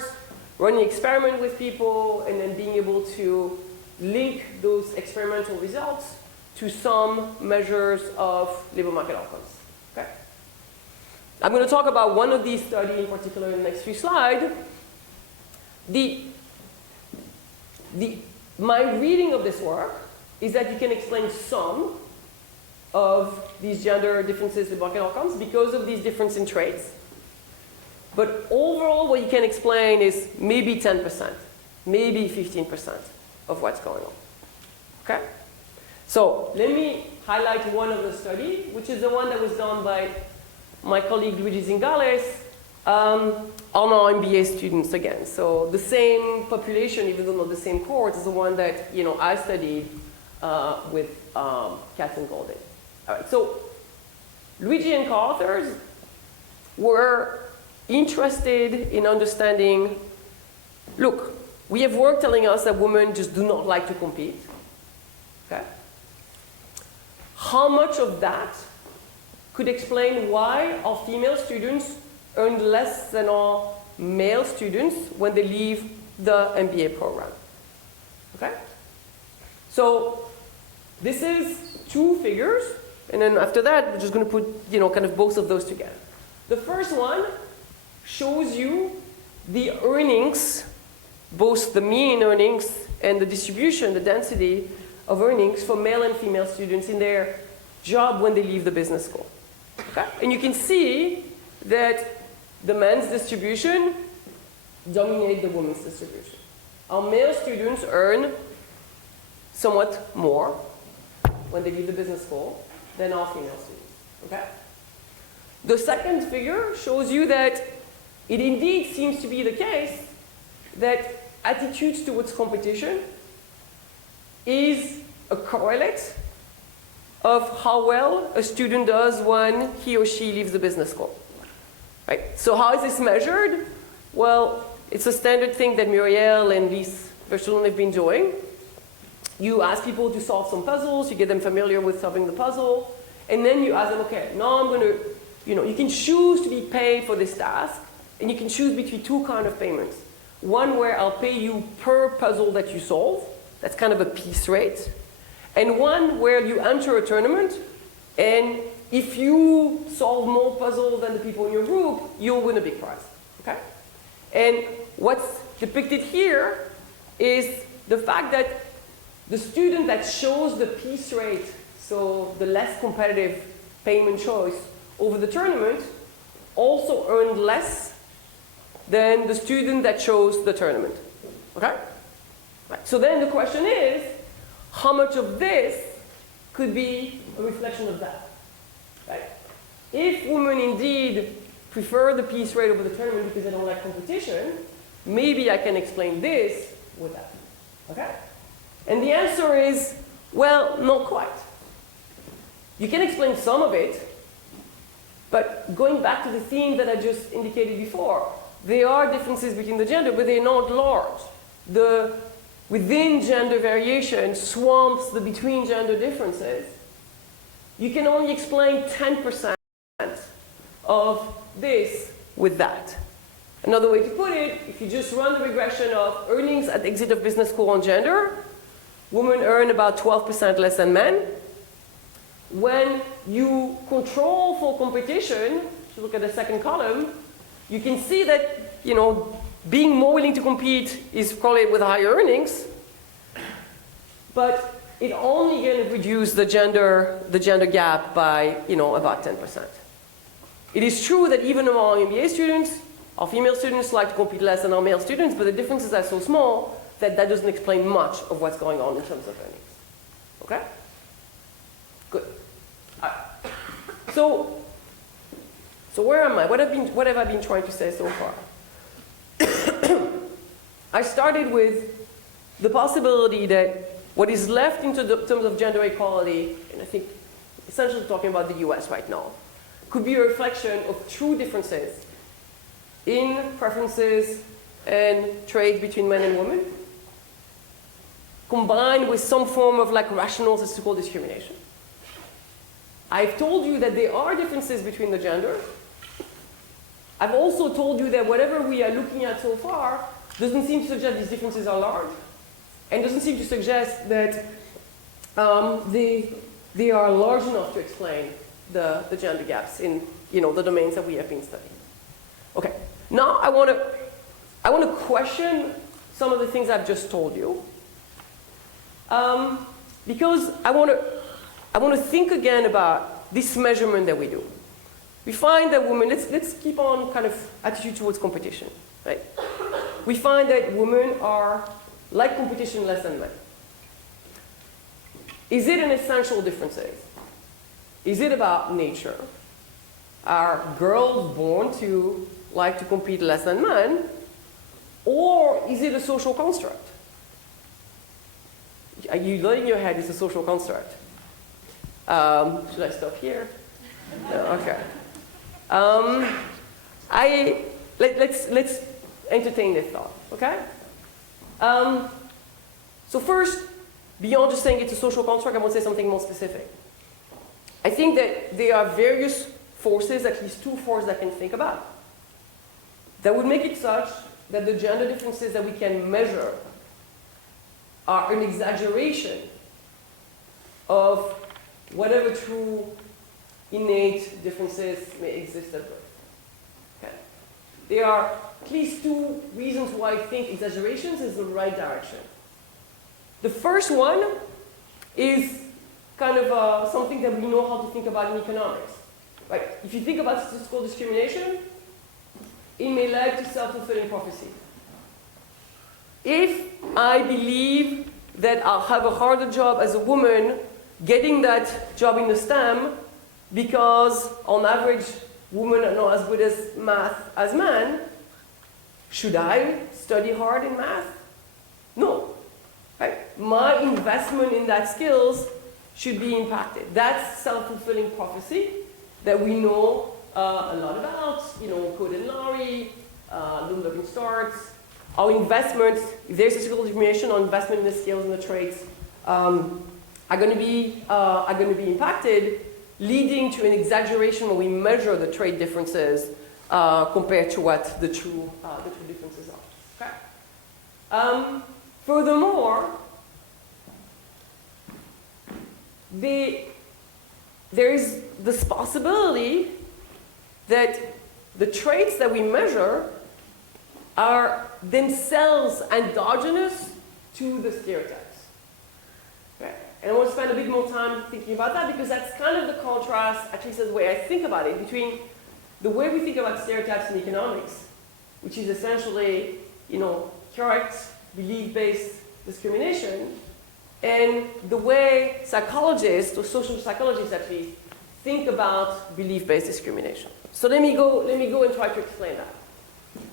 running experiment with people and then being able to link those experimental results to some measures of labor market outcomes. Okay? I'm going to talk about one of these studies in particular in the next few slides. My reading of this work is that you can explain some of these gender differences in market outcomes because of these differences in traits. But overall, what you can explain is maybe 10%, maybe 15% of what's going on. Okay? So let me highlight one of the studies, which is the one that was done by my colleague Luigi Zingales on our MBA students again. So the same population, even though not the same cohort, is the one that I studied with Katz and Golding. All right, so Luigi and co-authors were interested in understanding, look, we have work telling us that women just do not like to compete. Okay? How much of that could explain why our female students earn less than our male students when they leave the MBA program? Okay? So this is two figures, and then after that, we're just going to put, kind of both of those together. The first one shows you the earnings, both the mean earnings and the distribution, the density of earnings for male and female students in their job when they leave the business school. Okay? And you can see that the men's distribution dominates the women's distribution. Our male students earn somewhat more when they leave the business school than our female students. Okay? The second figure shows you that it indeed seems to be the case that attitudes towards competition is a correlate of how well a student does when he or she leaves the business school. Right? So how is this measured? Well, it's a standard thing that Muriel and Lise Bertrand have been doing. You ask people to solve some puzzles, you get them familiar with solving the puzzle, and then you ask them, okay, now I'm going to, you can choose to be paid for this task, and you can choose between two kinds of payments. One where I'll pay you per puzzle that you solve, that's kind of a piece rate, and one where you enter a tournament, and if you solve more puzzles than the people in your group, you'll win a big prize. Okay? And what's depicted here is the fact that the student that shows the piece rate, so the less competitive payment choice over the tournament, also earned less than the student that chose the tournament. Okay? Right. So then the question is, how much of this could be a reflection of that? Right? If women indeed prefer the piece rate over the tournament because they don't like competition, maybe I can explain this with that. Okay? And the answer is, well, not quite. You can explain some of it, but going back to the theme that I just indicated before, there are differences between the gender, but they're not large. The within gender variation swamps the between gender differences. You can only explain 10% of this with that. Another way to put it, if you just run the regression of earnings at exit of business school on gender, women earn about 12% less than men. When you control for competition, if you look at the second column, you can see that, you know, being more willing to compete is correlated with higher earnings, but it only going to reduce the gender gap by, you know, about 10%. It is true that even among MBA students, our female students like to compete less than our male students, but the differences are so small that that doesn't explain much of what's going on in terms of earnings. Okay? Good. All right. So where am I? What have I been trying to say so far? I started with the possibility that what is left in terms of gender equality, and I think essentially talking about the US right now, could be a reflection of true differences in preferences and traits between men and women, combined with some form of like rational statistical discrimination. I've told you that there are differences between the genders. I've also told you that whatever we are looking at so far doesn't seem to suggest these differences are large, and doesn't seem to suggest that they are large enough to explain the gender gaps in, you know, the domains that we have been studying. Okay, now I want to question some of the things I've just told you, because I want to think again about this measurement that we do. We find that women, let's keep on kind of attitude towards competition, right? We find that women are like competition less than men. Is it an essential differences? Is it about nature? Are girls born to like to compete less than men? Or is it a social construct? Are you nodding your head it's a social construct? Should I stop here? No, okay. Let's entertain this thought, okay? So first, beyond just saying it's a social construct, I want to say something more specific. I think that there are various forces, at least two forces I can think about, that would make it such that the gender differences that we can measure are an exaggeration of whatever true innate differences may exist at birth. Okay. There are at least two reasons why I think exaggerations is the right direction. The first one is kind of something that we know how to think about in economics. Right? If you think about statistical discrimination, it may lead to self-fulfilling prophecy. If I believe that I'll have a harder job as a woman getting that job in the STEM because on average women are not as good as math as men, should I study hard in math? No. Right? My investment in that skills should be impacted. That's self-fulfilling prophecy that we know a lot about. You know, Code and Lowry, Bloomberg and Starts. Our investments, if there's statistical discrimination, our investment in the skills and the traits are going to be impacted, leading to an exaggeration when we measure the trait differences compared to what the true differences are. Okay. Furthermore, there is this possibility that the traits that we measure are themselves endogenous to the stereotypes. Okay. And I want to spend a bit more time thinking about that because that's kind of the contrast, at least the way I think about it, between the way we think about stereotypes in economics, which is essentially, you know, correct, belief-based discrimination, and the way psychologists, or social psychologists at least, think about belief-based discrimination. So let me go and try to explain that.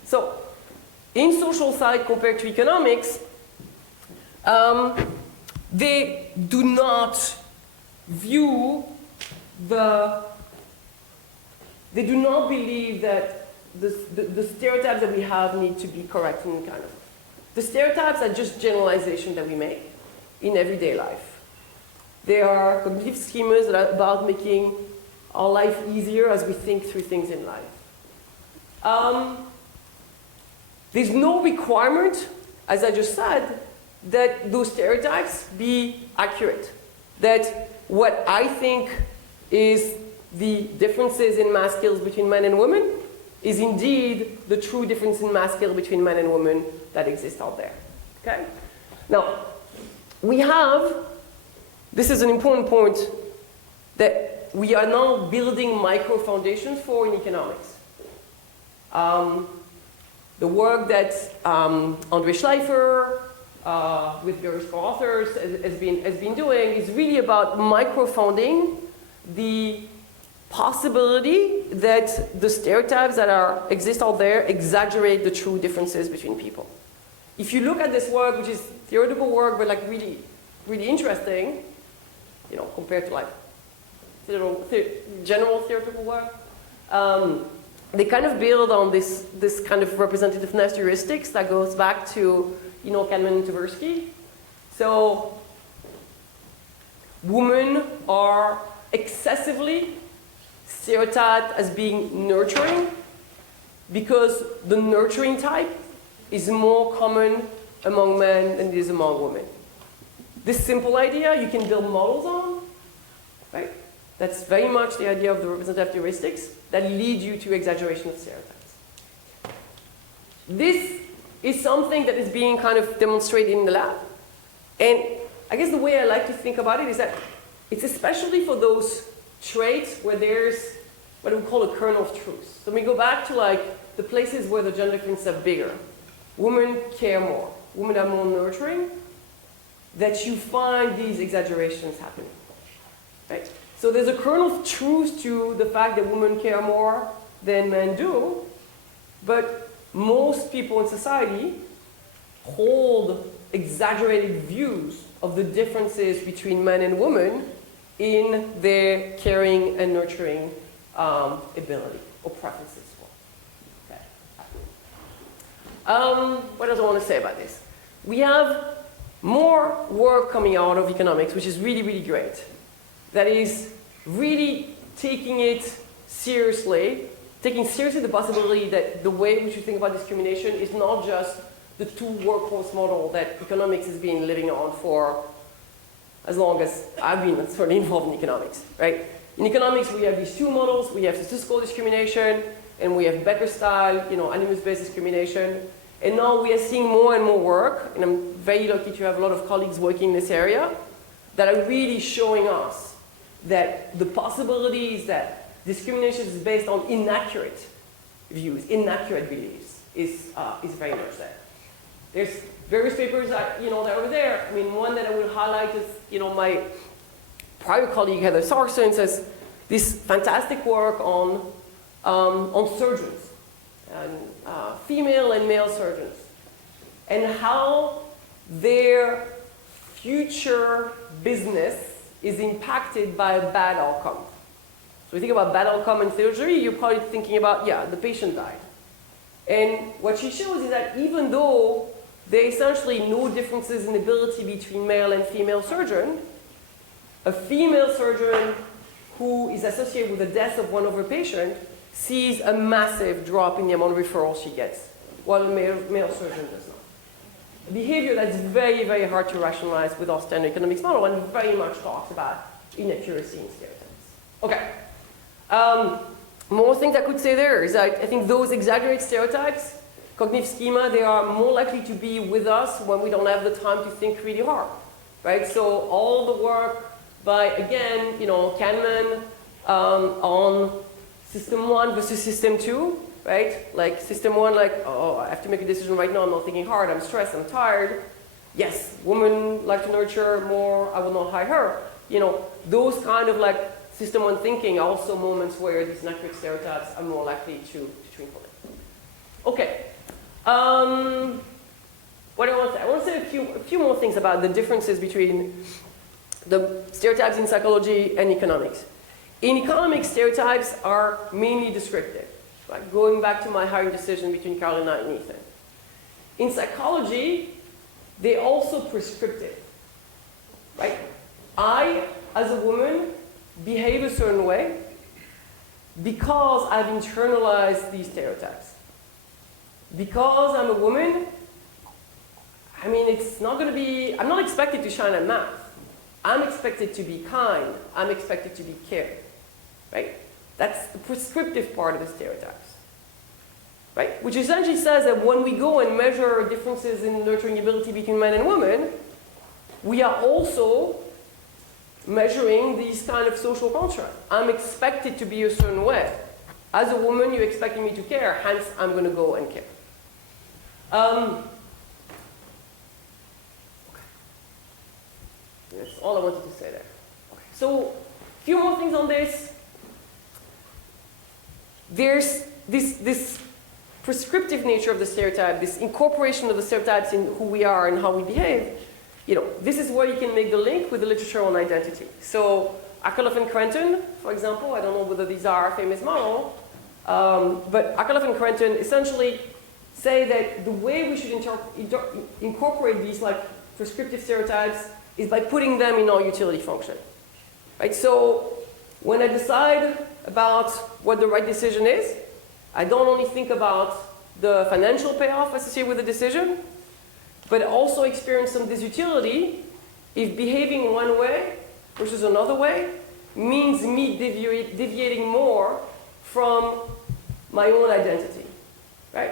So, in social side compared to economics, they do not believe that the stereotypes that we have need to be correct and kind of. The stereotypes are just generalization that we make in everyday life. They are cognitive schemas that are about making our life easier as we think through things in life. there's no requirement, as I just said, that those stereotypes be accurate. That what I think is the differences in math skills between men and women is indeed the true difference in math skill between men and women that exists out there. Okay? Now, we have, this is an important point, that we are now building micro foundations for in economics. The work that Andre Schleifer, with various co-authors, has been doing is really about micro-founding the possibility that the stereotypes that exist out there exaggerate the true differences between people. If you look at this work, which is theoretical work, but like really, really interesting, you know, compared to like general theoretical work, they kind of build on this kind of representativeness heuristics that goes back to, you know, Kahneman and Tversky. So women are excessively stereotyped as being nurturing because the nurturing type is more common among men than it is among women. This simple idea you can build models on, right? That's very much the idea of the representative heuristics that lead you to exaggeration of stereotypes. This is something that is being kind of demonstrated in the lab. And I guess the way I like to think about it is that it's especially for those traits where there's what we call a kernel of truth. So we go back to like the places where the gender differences are bigger. Women care more. Women are more nurturing. That you find these exaggerations happening, right? So there's a kernel of truth to the fact that women care more than men do, but most people in society hold exaggerated views of the differences between men and women in their caring and nurturing ability or preferences for. Okay. What else I want to say about this? We have more work coming out of economics, which is really, really great. That is really taking seriously the possibility that the way we should think about discrimination is not just the two workhorse model that economics has been living on for as long as I've been certainly involved in economics, right? In economics, we have these two models. We have statistical discrimination, and we have Becker-style, you know, animus-based discrimination. And now we are seeing more and more work, and I'm very lucky to have a lot of colleagues working in this area, that are really showing us that the possibilities that discrimination is based on inaccurate views, inaccurate beliefs, is very much there. There's various papers that, you know, that are there. I mean, one that I will highlight is, you know, my prior colleague Heather Sarson has this fantastic work on surgeons, and female and male surgeons, and how their future business is impacted by a bad outcome. So you think about bad outcome in surgery, you're probably thinking about, yeah, the patient died. And what she shows is that even though there are essentially no differences in ability between male and female surgeon, a female surgeon who is associated with the death of one of her patients sees a massive drop in the amount of referrals she gets, while a male surgeon does not. A behavior that's very, very hard to rationalize with our standard economics model and very much talks about inaccuracy in stereotypes. Okay. More things I could say there is that I think those exaggerated stereotypes, cognitive schema, they are more likely to be with us when we don't have the time to think really hard, right? So all the work by, again, you know, Kahneman on system 1 versus system 2, right? Like system 1, like, oh, I have to make a decision right now, I'm not thinking hard, I'm stressed, I'm tired. Yes, women like to nurture more, I will not hire her. You know, those kind of like system 1 thinking are also moments where these inaccurate stereotypes are more likely to twinkle in. Okay. What do I want to say? I want to say a few more things about the differences between the stereotypes in psychology and economics. In economics, stereotypes are mainly descriptive, right? Going back to my hiring decision between Carolina and Ethan. In psychology, they're also prescriptive, right? I, as a woman, behave a certain way because I've internalized these stereotypes. because I'm a woman, I mean, it's not going to be, I'm not expected to shine at math. I'm expected to be kind. I'm expected to be caring, right? That's the prescriptive part of the stereotypes, right? Which essentially says that when we go and measure differences in nurturing ability between men and women, we are also measuring these kind of social constructs. I'm expected to be a certain way. As a woman, you're expecting me to care, hence I'm going to go and care. That's all I wanted to say there. Okay. So, a few more things on this. There's this prescriptive nature of the stereotype, this incorporation of the stereotypes in who we are and how we behave. You know, this is where you can make the link with the literature on identity. So, Akerlof and Crenton, for example, I don't know whether these are famous models, but Akerlof and Crenton essentially say that the way we should incorporate these like prescriptive stereotypes is by putting them in our utility function. Right? So when I decide about what the right decision is, I don't only think about the financial payoff associated with the decision, but also experience some disutility if behaving one way versus another way means me deviating more from my own identity. Right?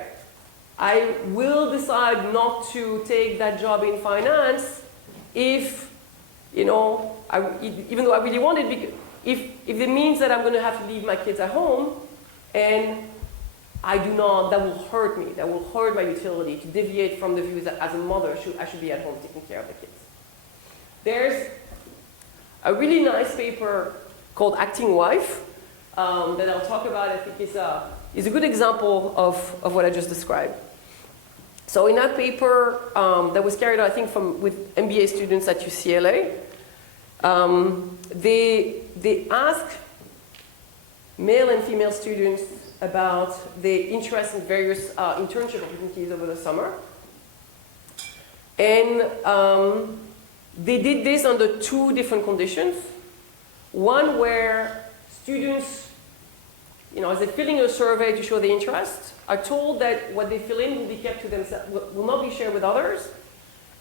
I will decide not to take that job in finance if, you know, even though I really want it, because if it means that I'm going to have to leave my kids at home, and I do not, that will hurt me. That will hurt my utility to deviate from the view that as a mother, I should be at home taking care of the kids. There's a really nice paper called Acting Wife that I'll talk about. I think is a good example of what I just described. So in that paper that was carried out, I think, with MBA students at UCLA, they asked male and female students about their interest in various internship opportunities over the summer. And they did this under two different conditions. One where students, you know, as they're filling a survey to show their interest, are told that what they fill in will be kept to themselves, will not be shared with others.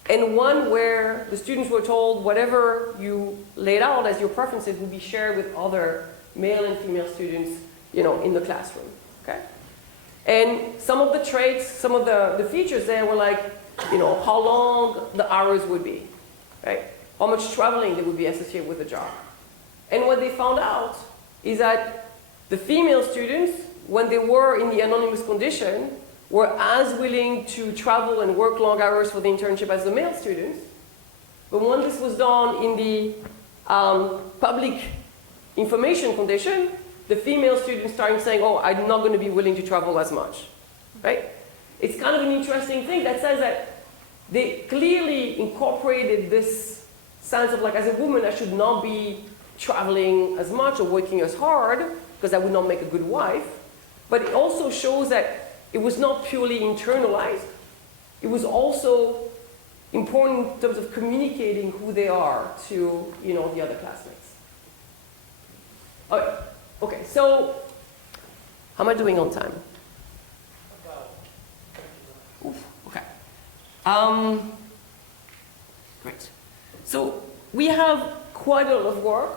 And one where the students were told whatever you laid out as your preferences will be shared with other male and female students, you know, in the classroom. Okay? And some of the traits, some of the features there were like, you know, how long the hours would be, right? How much traveling there would be associated with the job. And what they found out is that the female students, when they were in the anonymous condition, were as willing to travel and work long hours for the internship as the male students. But when this was done in the public information condition, the female students started saying, oh, I'm not going to be willing to travel as much, right? It's kind of an interesting thing that says that they clearly incorporated this sense of like, as a woman, I should not be traveling as much or working as hard because I would not make a good wife. But it also shows that it was not purely internalized. It was also important in terms of communicating who they are to, you know, the other classmates. Okay, so how am I doing on time? Oof, okay. Great. So we have quite a lot of work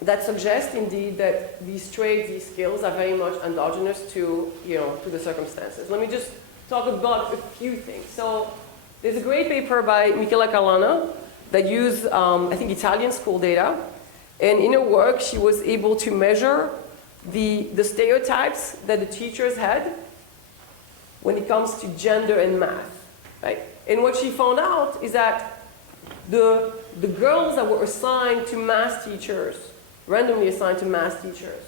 that suggests indeed that these traits, these skills are very much endogenous to, you know, to the circumstances. Let me just talk about a few things. So there's a great paper by Michela Carlana that used, I think, Italian school data. And in her work, she was able to measure the stereotypes that the teachers had when it comes to gender and math, right? And what she found out is that the girls that were assigned to math teachers, randomly assigned to math teachers,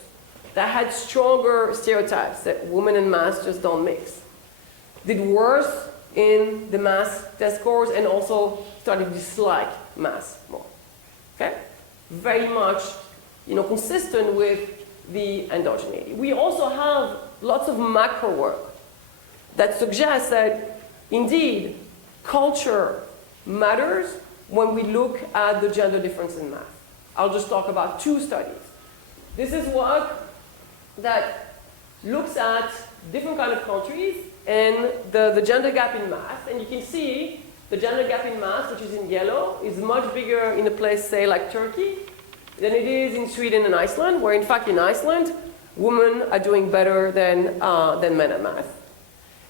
that had stronger stereotypes that women and math just don't mix, did worse in the math test scores and also started to dislike math more. Okay? Very much, you know, consistent with the endogeneity. We also have lots of macro work that suggests that indeed culture matters when we look at the gender difference in math. I'll just talk about two studies. This is work that looks at different kind of countries and the gender gap in math. And you can see the gender gap in math, which is in yellow, is much bigger in a place, say, like Turkey, than it is in Sweden and Iceland, where in fact in Iceland, women are doing better than men at math.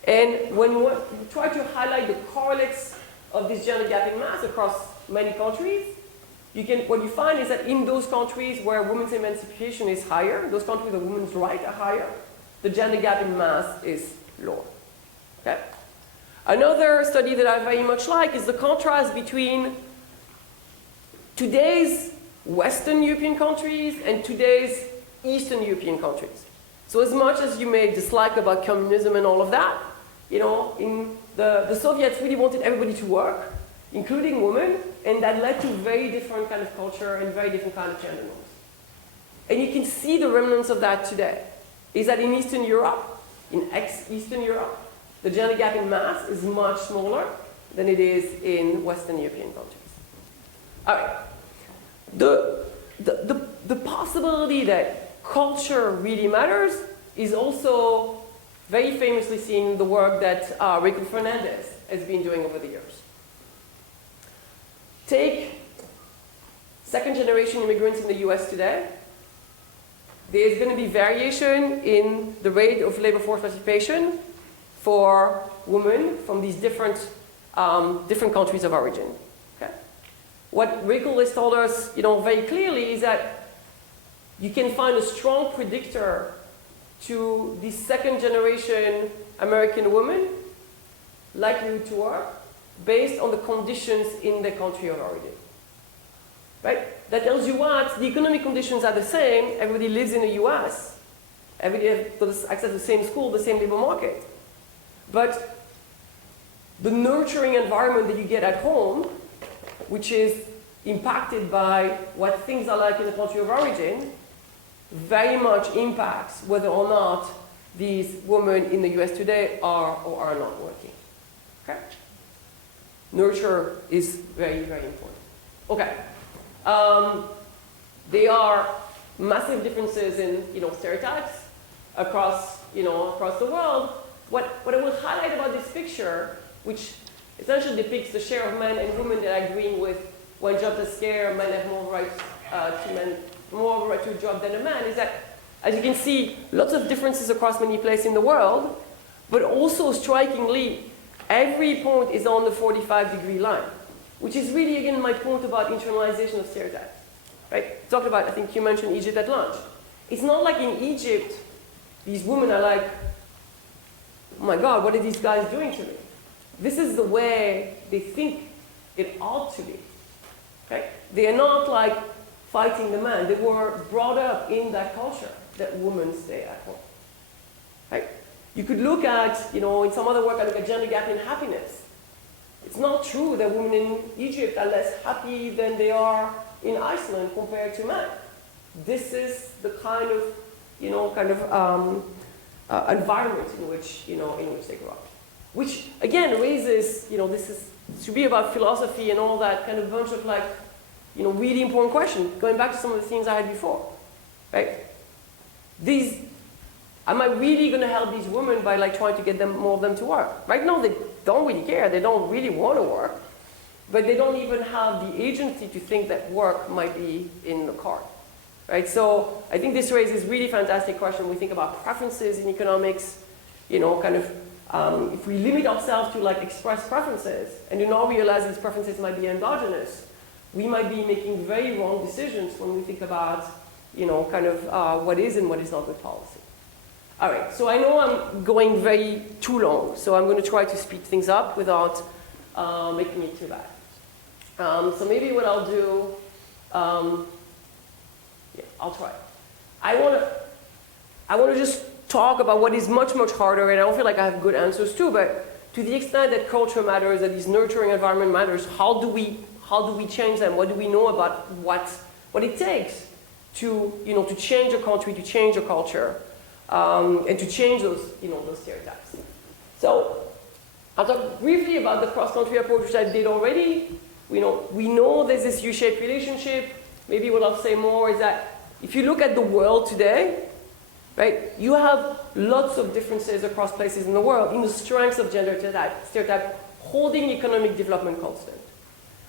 And when we try to highlight the correlates of this gender gap in math across many countries, what you find is that in those countries where women's emancipation is higher, those countries where women's rights are higher, the gender gap in math is lower. Okay? Another study that I very much like is the contrast between today's Western European countries and today's Eastern European countries. So as much as you may dislike about communism and all of that, you know, in the Soviets really wanted everybody to work, including women, and that led to very different kind of culture and very different kind of gender norms. And you can see the remnants of that today. Is that in Eastern Europe, in ex-Eastern Europe, the gender gap in math is much smaller than it is in Western European countries. All right. The possibility that culture really matters is also very famously seen in the work that Rico Fernandez has been doing over the years. Take second-generation immigrants in the US today. There's going to be variation in the rate of labor force participation for women from these different countries of origin. Okay? What Rico has told us, you know, very clearly is that you can find a strong predictor to the second-generation American women likelihood to work based on the conditions in the country of origin. Right? That tells you what? The economic conditions are the same. Everybody lives in the US. Everybody has access to the same school, the same labor market. But the nurturing environment that you get at home, which is impacted by what things are like in the country of origin, very much impacts whether or not these women in the US today are or are not working. Okay? Nurture is very, very important. Okay. There are massive differences in, you know, stereotypes across the world. What I will highlight about this picture, which essentially depicts the share of men and women that are agreeing with when jobs are scarce, men have more rights more of a right to a job than a man, is that, as you can see, lots of differences across many places in the world, but also strikingly, every point is on the 45-degree line, which is really, again, my point about internalization of stereotypes. Right? Talked about, I think you mentioned Egypt at lunch. It's not like in Egypt, these women are like, oh my God, what are these guys doing to me? This is the way they think it ought to be. Okay? They are not like fighting the man. They were brought up in that culture that women stay at home. Right? You could look at, you know, in some other work, I look at gender gap in happiness. It's not true that women in Egypt are less happy than they are in Iceland compared to men. This is the kind of, you know, environment in which they grow up. Which, again, raises, you know, this should be about philosophy and all that kind of bunch of, like, you know, really important questions, going back to some of the themes I had before, right? Am I really going to help these women by, like, trying to get more of them to work? Right now, they don't really care. They don't really want to work. But they don't even have the agency to think that work might be in the card, right? So I think this raises really fantastic question. We think about preferences in economics, you know, kind of, if we limit ourselves to, like, express preferences and do not realize these preferences might be endogenous, we might be making very wrong decisions when we think about, you know, kind of what is and what is not good policy. All right, so I know I'm going very too long, so I'm going to try to speed things up without making it too bad. So maybe what I'll do, I'll try. I want to just talk about what is much, much harder, and I don't feel like I have good answers too, but to the extent that culture matters, that this nurturing environment matters, how do we change them? What do we know about what it takes to, you know, to change a country, to change a culture, and to change those, you know, those stereotypes? So I'll talk briefly about the cross-country approach, which I did already. We know there's this U-shaped relationship. Maybe what I'll say more is that if you look at the world today, right? You have lots of differences across places in the world in the strengths of gender stereotype holding economic development constant.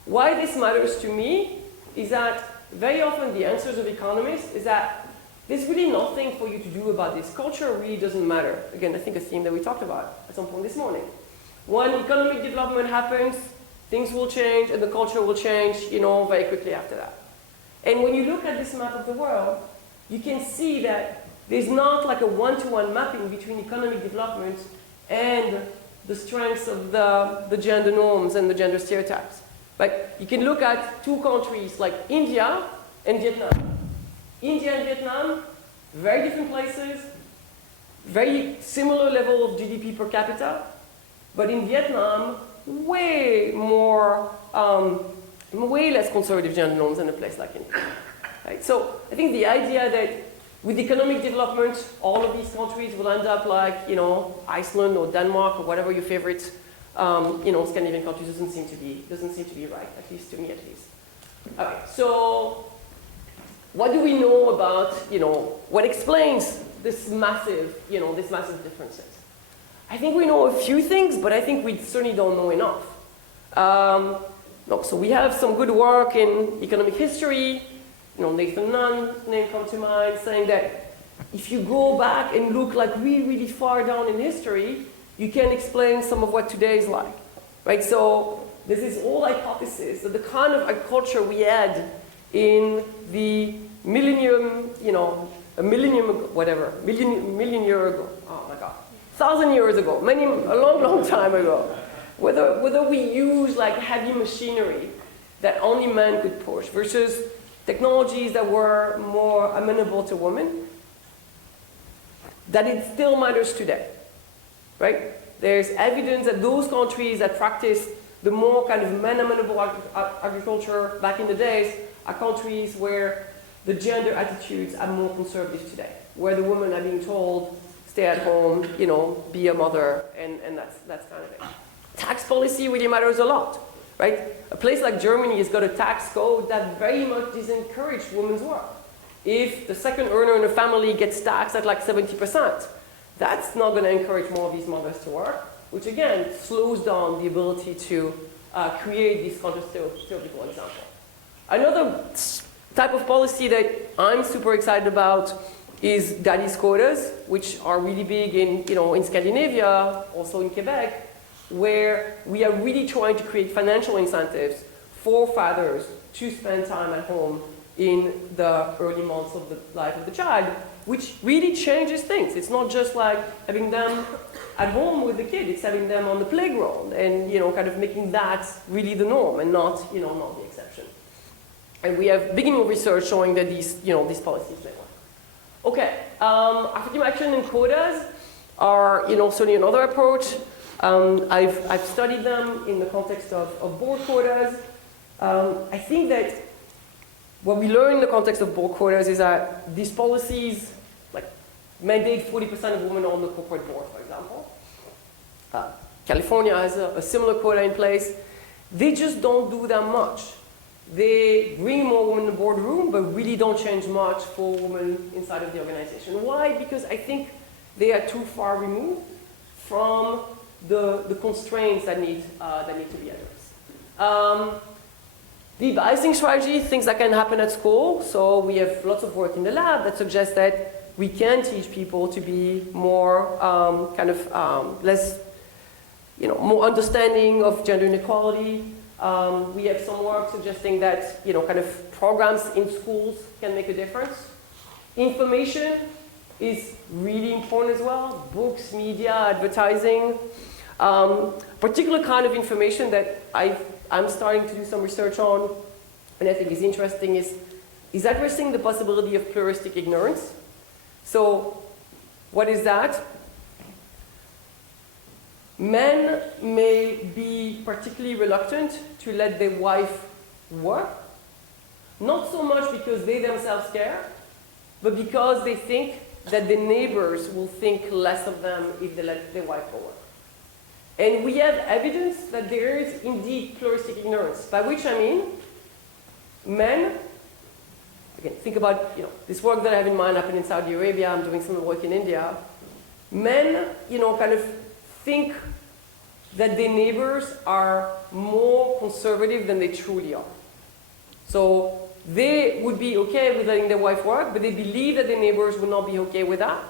Why this matters to me is that very often the answers of economists is that there's really nothing for you to do about this. Culture really doesn't matter. Again, I think a theme that we talked about at some point this morning. When economic development happens, things will change and the culture will change, very quickly after that. And when you look at this map of the world, you can see that there's not like a one-to-one mapping between economic development and the strengths of the gender norms and the gender stereotypes. But you can look at two countries like India and Vietnam. India and Vietnam, very different places, very similar level of GDP per capita, but in Vietnam, way less conservative gender norms than a place like India. Right? So I think the idea that with economic development, all of these countries will end up like, Iceland or Denmark or whatever your favorite, Scandinavian countries doesn't seem to be right, at least to me at least. Okay, so what do we know about, what explains this massive differences? I think we know a few things, but I think we certainly don't know enough. So we have some good work in economic history. Nathan Nunn's name comes to mind, saying that if you go back and look like really, really far down in history, you can explain some of what today is like, right? So there's this old hypothesis that the kind of agriculture we had in the millennium, a millennium ago, whatever, million year ago, oh my God, 1,000 years ago, a long, long time ago, whether we use like heavy machinery that only men could push versus technologies that were more amenable to women, that it still matters today, right? There's evidence that those countries that practice the more kind of men-amenable agriculture back in the days are countries where the gender attitudes are more conservative today, where the women are being told, stay at home, be a mother, and that's kind of it. Tax policy really matters a lot, right? A place like Germany has got a tax code that very much disencourages women's work. If the second earner in a family gets taxed at like 70%, that's not going to encourage more of these mothers to work, which again slows down the ability to create these counter-stereotypical examples. Another type of policy that I'm super excited about is daddy's quotas, which are really big in Scandinavia, also in Quebec, where we are really trying to create financial incentives for fathers to spend time at home in the early months of the life of the child, which really changes things. It's not just like having them at home with the kid, it's having them on the playground and kind of making that really the norm and not the exception. And we have beginning of research showing that these policies may work. Okay, affirmative action and quotas are certainly another approach. I've studied them in the context of board quotas. I think that what we learn in the context of board quotas is that these policies mandate 40% of women on the corporate board, for example. California has a similar quota in place. They just don't do that much. They bring more women in the boardroom, but really don't change much for women inside of the organization. Why? Because I think they are too far removed from the constraints that need to be addressed. De-biasing strategy, things that can happen at school. So we have lots of work in the lab that suggests that we can teach people to be more less, more understanding of gender inequality. We have some work suggesting that kind of programs in schools can make a difference. Information is really important as well. Books, media, advertising. Particular kind of information that I'm starting to do some research on, and I think is interesting, is addressing the possibility of pluralistic ignorance. So, what is that? Men may be particularly reluctant to let their wife work, not so much because they themselves care, but because they think that the neighbors will think less of them if they let their wife go work. And we have evidence that there is indeed pluralistic ignorance, by which I mean men, again, think about, this work that I have in mind happened in Saudi Arabia, I'm doing some work in India. Men, kind of think that their neighbors are more conservative than they truly are. So they would be okay with letting their wife work, but they believe that their neighbors would not be okay with that.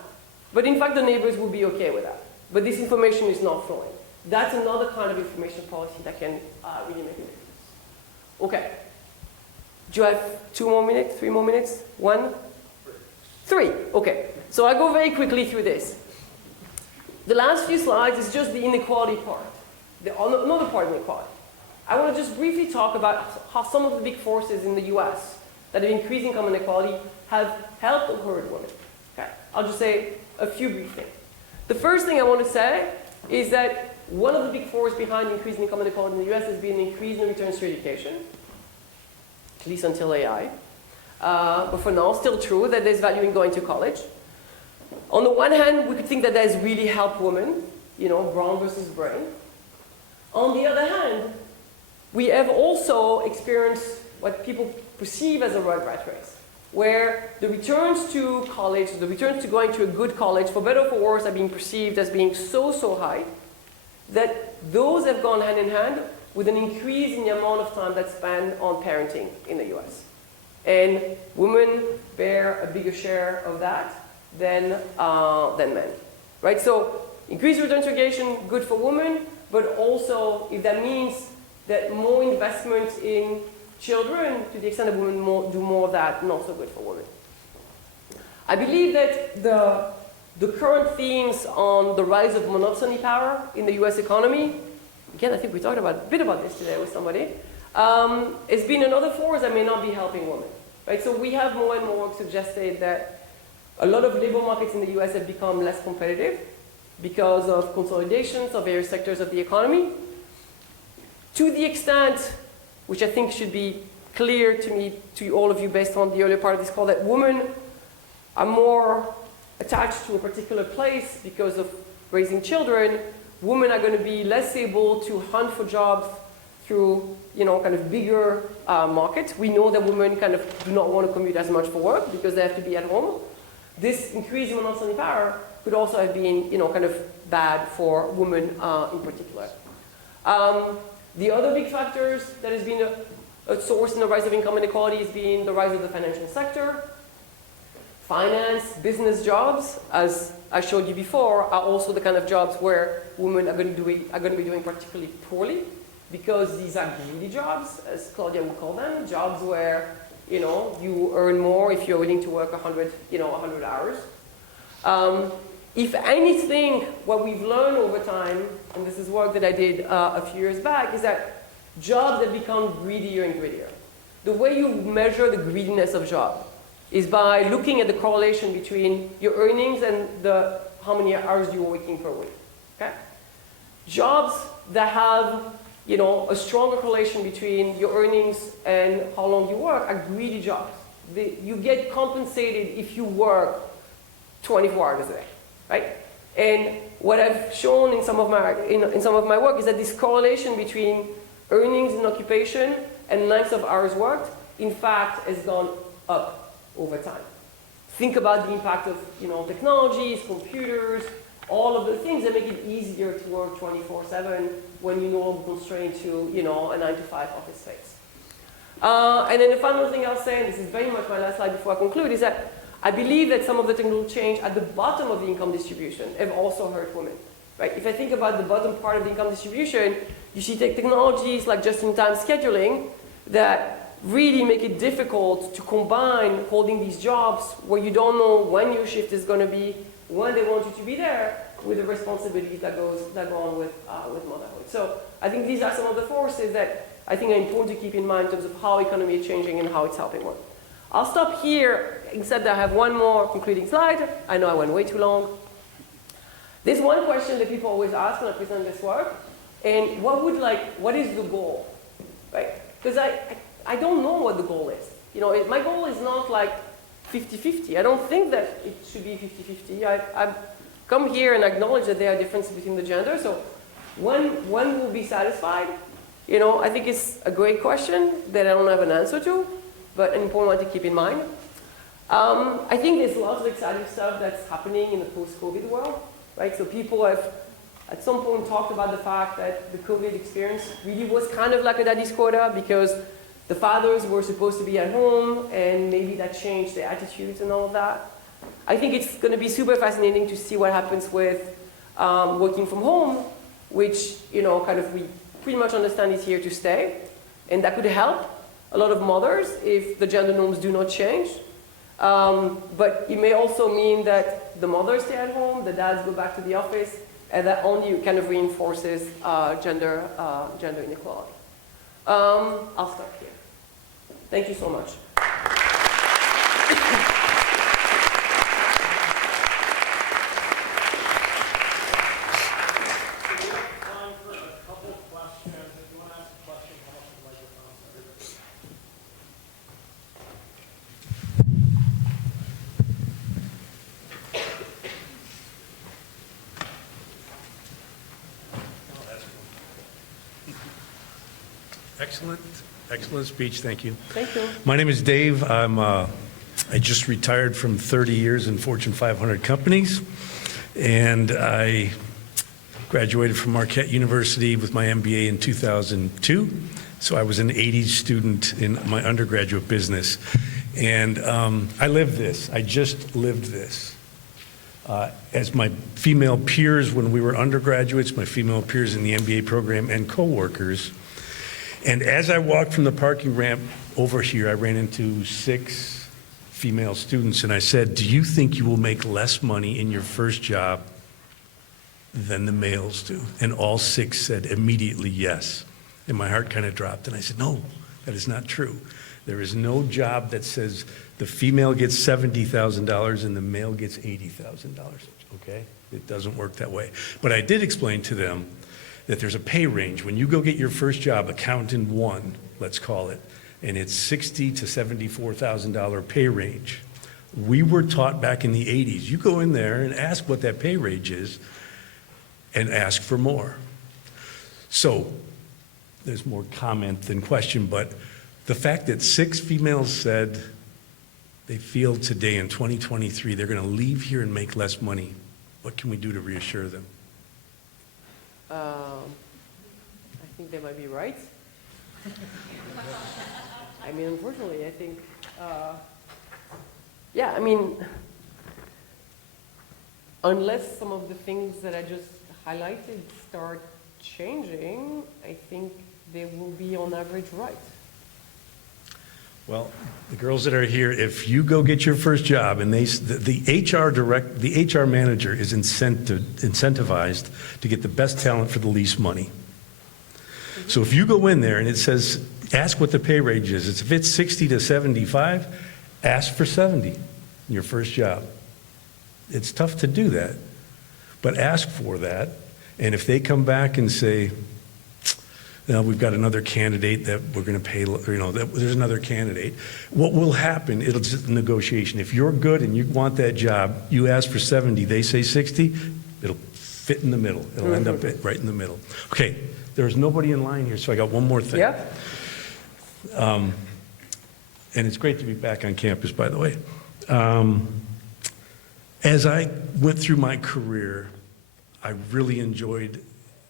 But in fact, the neighbors will be okay with that. But this information is not flowing. That's another kind of information policy that can really make a difference. Okay. Do you have 2 more minutes, 3 more minutes? 1? 3. Okay. So I'll go very quickly through this. The last few slides is just the inequality part. Another part of inequality. I want to just briefly talk about how some of the big forces in the US that are increasing income inequality have helped or hurt women. Okay. I'll just say a few brief things. The first thing I want to say is that one of the big forces behind increasing income inequality in the US has been an increase in returns to education, at least until AI. But for now, still true that there's value in going to college. On the one hand, we could think that that has really helped women, brown versus brain. On the other hand, we have also experienced what people perceive as a rat race, where the returns to college, the returns to going to a good college, for better or for worse, are being perceived as being so high that those have gone hand in hand with an increase in the amount of time that's spent on parenting in the US. And women bear a bigger share of that than men, right? So increased return to education, good for women, but also if that means that more investment in children, to the extent that women do more of that, not so good for women. I believe that the current themes on the rise of monopsony power in the US economy, again, I think we talked a bit about this today with somebody, it's been another force that may not be helping women, right? So we have more and more suggested that a lot of labor markets in the US have become less competitive because of consolidations of various sectors of the economy. To the extent, which I think should be clear to me, to all of you based on the earlier part of this call, that women are more attached to a particular place because of raising children, women are going to be less able to hunt for jobs through, kind of bigger markets. We know that women kind of do not want to commute as much for work because they have to be at home. This increase in monopsony power could also have been, kind of bad for women in particular. The other big factors that has been a source in the rise of income inequality has been the rise of the financial sector. Finance, business jobs, as I showed you before, are also the kind of jobs where women are going to be doing particularly poorly because these are greedy jobs, as Claudia would call them, jobs where you earn more if you're willing to work 100 hours. If anything, what we've learned over time, and this is work that I did a few years back, is that jobs have become greedier and greedier. The way you measure the greediness of job is by looking at the correlation between your earnings and how many hours you're working per week. Okay? Jobs that have a stronger correlation between your earnings and how long you work are greedy jobs. You get compensated if you work 24 hours a day, right? And what I've shown in some of my work is that this correlation between earnings and occupation and length of hours worked, in fact, has gone up over time. Think about the impact of technologies, computers, all of the things that make it easier to work 24/7 when you're no longer constrained to a 9-to-5 office space. And then the final thing I'll say, and this is very much my last slide before I conclude, is that I believe that some of the technical change at the bottom of the income distribution have also hurt women. Right? If I think about the bottom part of the income distribution, you see technologies like just-in-time scheduling that really make it difficult to combine holding these jobs where you don't know when your shift is going to be, when they want you to be there, with the responsibilities that go on with motherhood. So I think these are some of the forces that I think are important to keep in mind in terms of how economy is changing and how it's helping one. I'll stop here, except that I have one more concluding slide. I know I went way too long. There's one question that people always ask when I present this work, and what is the goal, right? Because I don't know what the goal is. My goal is not like 50-50. I don't think that it should be 50-50. I've come here and acknowledge that there are differences between the genders. So when will be satisfied? I think it's a great question that I don't have an answer to, but an important one to keep in mind. I think there's lots of exciting stuff that's happening in the post-COVID world, right? So people have at some point talked about the fact that the COVID experience really was kind of like a daddy's quota because the fathers were supposed to be at home and maybe that changed their attitudes and all of that. I think it's going to be super fascinating to see what happens with working from home, which, you know, kind of we pretty much understand is here to stay. And that could help a lot of mothers if the gender norms do not change. But it may also mean that the mothers stay at home, the dads go back to the office, and that only kind of reinforces gender inequality. I'll stop here. Thank you so much. Excellent speech, thank you. Thank you. My name is Dave. I just retired from 30 years in Fortune 500 companies, and I graduated from Marquette University with my MBA in 2002. So I was an 80s student in my undergraduate business. And I lived this. I just lived this. As my female peers when we were undergraduates, my female peers in the MBA program, and coworkers. And as I walked from the parking ramp over here, I ran into 6 female students, and I said, do you think you will make less money in your first job than the males do? And all 6 said immediately yes. And my heart kind of dropped, and I said, no, that is not true. There is no job that says the female gets $70,000 and the male gets $80,000, okay? It doesn't work that way. But I did explain to them that there's a pay range. When you go get your first job, accountant 1, let's call it, and it's $60,000 to $74,000 pay range. We were taught back in the 80s, you go in there and ask what that pay range is and ask for more. So there's more comment than question, but the fact that 6 females said they feel today in 2023 they're going to leave here and make less money, what can we do to reassure them? I think they might be right. I mean, unfortunately, I think, yeah, I mean, unless some of the things that I just highlighted start changing, I think they will be on average right. Well, the girls that are here, if you go get your first job and the HR manager is incentivized to get the best talent for the least money. So if you go in there and it says, ask what the pay range is. If it's 60 to 75, ask for 70 in your first job. It's tough to do that, but ask for that. And if they come back and say, now we've got another candidate that we're going to pay, there's another candidate. What will happen, it'll just a negotiation. If you're good and you want that job, you ask for 70, they say 60, it'll fit in the middle. It'll end up right in the middle. Okay, there's nobody in line here, so I got one more thing. Yeah. And it's great to be back on campus, by the way. As I went through my career, I really enjoyed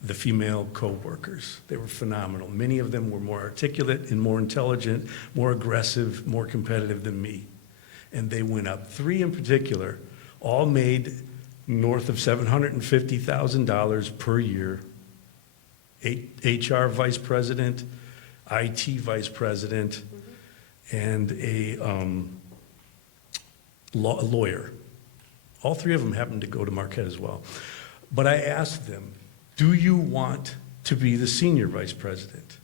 the female co-workers. They were phenomenal. Many of them were more articulate and more intelligent, more aggressive, more competitive than me. And they went up. 3 in particular, all made north of $750,000 per year. HR vice president, IT vice president, and a lawyer. All 3 of them happened to go to Marquette as well. But I asked them, do you want to be the senior vice president?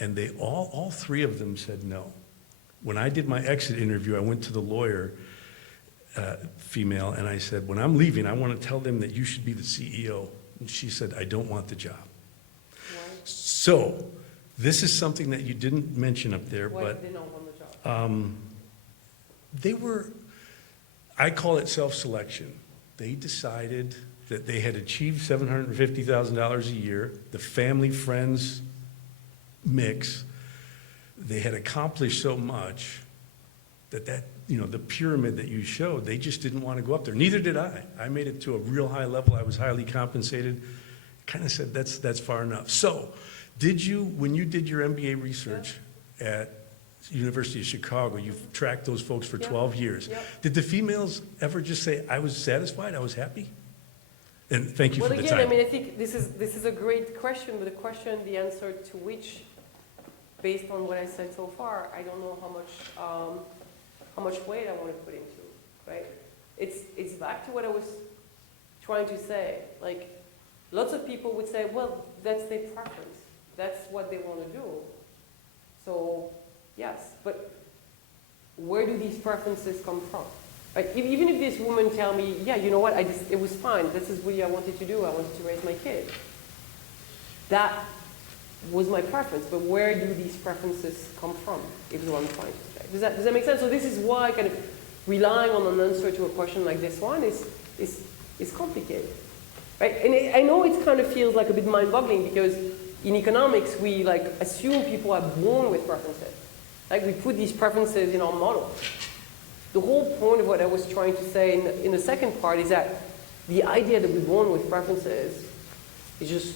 And they all 3 of them said no. When I did my exit interview, I went to the lawyer, female, and I said, when I'm leaving, I want to tell them that you should be the CEO. And she said, I don't want the job. Why? So this is something that you didn't mention up there, Why but did they not want the job? they were, I call it self-selection. They decided that they had achieved $750,000 a year, the family, friends mix. They had accomplished so much that the pyramid that you showed, they just didn't want to go up there. Neither did I. I made it to a real high level. I was highly compensated. Kind of said that's far enough. So, when you did your MBA research at University of Chicago, you've tracked those folks for 12 years. Did the females ever just say, I was satisfied, I was happy? And thank you for the time. Well, again, I mean, I think this is a great question, but the answer to which, based on what I said so far, I don't know how much weight I want to put into, right? It's back to what I was trying to say. Like, lots of people would say, well, that's their preference. That's what they want to do. So, yes, but where do these preferences come from? Right? Even if this woman tell me, yeah, you know what, it was fine. This is what I wanted to do. I wanted to raise my kid. That was my preference. But where do these preferences come from? Is what I'm trying to say. Does that make sense? So this is why kind of relying on an answer to a question like this one is complicated. Right? And I know it kind of feels like a bit mind-boggling because in economics, we like assume people are born with preferences. Like we put these preferences in our model. The whole point of what I was trying to say in the second part is that the idea that we're born with preferences is just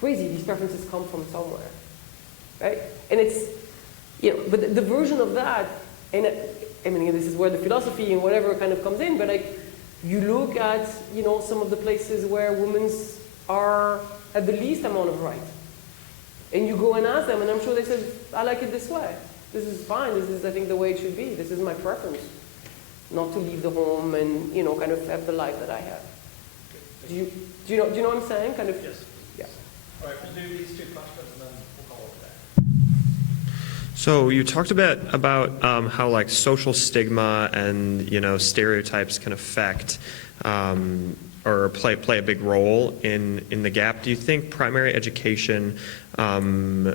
crazy. These preferences come from somewhere, right? And it's, but the version of that, and I mean, this is where the philosophy and whatever kind of comes in, but like, you look at, some of the places where women are at the least amount of right. And you go and ask them, and I'm sure they said, I like it this way. This is fine. This is, I think, the way it should be. This is my preference. Not to leave the home and, kind of have the life that I have. Do you know what I'm saying? Kind of. Yes. Yeah. All right, we'll do these two questions and then we'll call it that. So you talked a bit about how like social stigma and stereotypes can affect or play a big role in the gap. Do you think primary education, my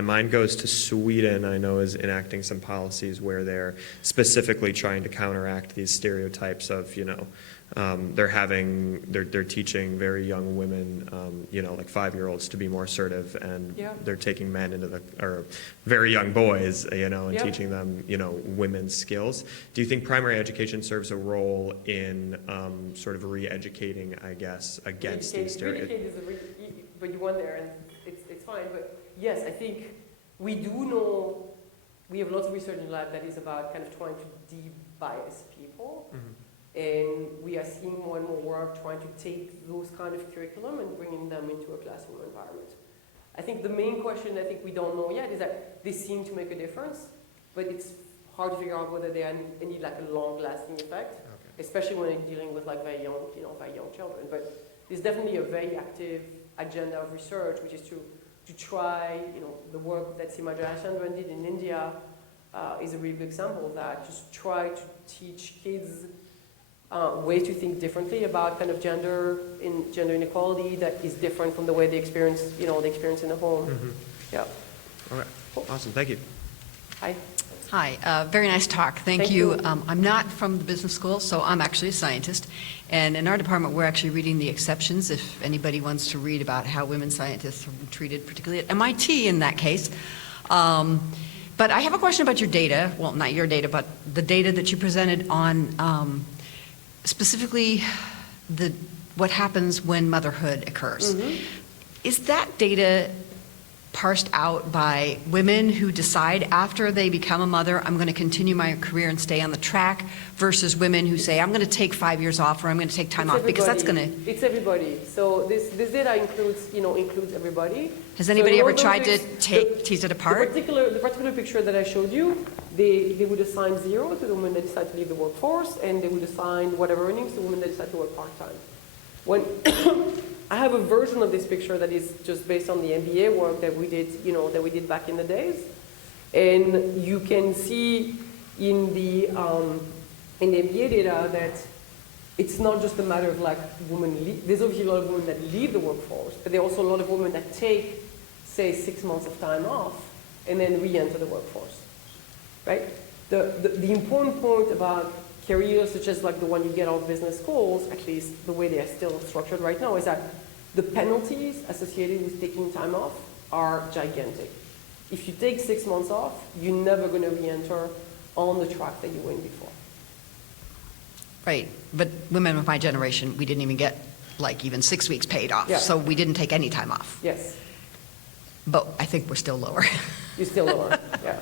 mind goes to Sweden, I know, is enacting some policies where they're specifically trying to counteract these stereotypes of, they're teaching very young women, like 5-year-olds to be more assertive, and they're taking men into or very young boys, and teaching them, women's skills. Do you think primary education serves a role in sort of re-educating, I guess, against these stereotypes? But you went there, and it's fine. But yes, I think we do know, we have lots of research in the lab that is about kind of trying to de-bias people. Mm-hmm. And we are seeing more and more work trying to take those kind of curriculum and bringing them into a classroom environment. I think the main question I think we don't know yet is that they seem to make a difference, but it's hard to figure out whether they need like a long-lasting effect, especially when you're dealing with like very young children. But there's definitely a very active agenda of research, which is to try, the work that Seema Jayachandran did in India is a really good example of that. Just try to teach kids ways to think differently about kind of gender inequality that is different from the way they experience, they experience in the home. Mm-hmm. Yeah. All right. Cool. Awesome. Thank you. Hi. Hi, very nice talk. Thank you. I'm not from the business school, so I'm actually a scientist. And in our department, we're actually reading the exceptions, if anybody wants to read about how women scientists are treated, particularly at MIT in that case. But I have a question about your data. Well, not your data, but the data that you presented on specifically what happens when motherhood occurs. Mm-hmm. Is that data parsed out by women who decide after they become a mother, I'm going to continue my career and stay on the track, versus women who say, I'm going to take 5 years off, or I'm going to take time off, because that's going to... It's everybody. So this data includes everybody. Has anybody ever tried to tease it apart? The particular picture that I showed you, they would assign 0 to the women that decide to leave the workforce, and they would assign whatever earnings to the women that decide to work part-time. When I have a version of this picture that is just based on the MBA work that we did, back in the days, and you can see in the MBA data that it's not just a matter of like women. There's obviously a lot of women that leave the workforce, but there are also a lot of women that take, say, 6 months of time off and then re-enter the workforce, right? The important point about careers such as like the one you get out of business schools, at least the way they are still structured right now, is that the penalties associated with taking time off are gigantic. If you take 6 months off, you're never going to re-enter on the track that you were in before. Right, but women of my generation, we didn't even get like even 6 weeks paid off, Yeah. so we didn't take any time off. Yes, But I think we're still lower. you're still lower, yeah.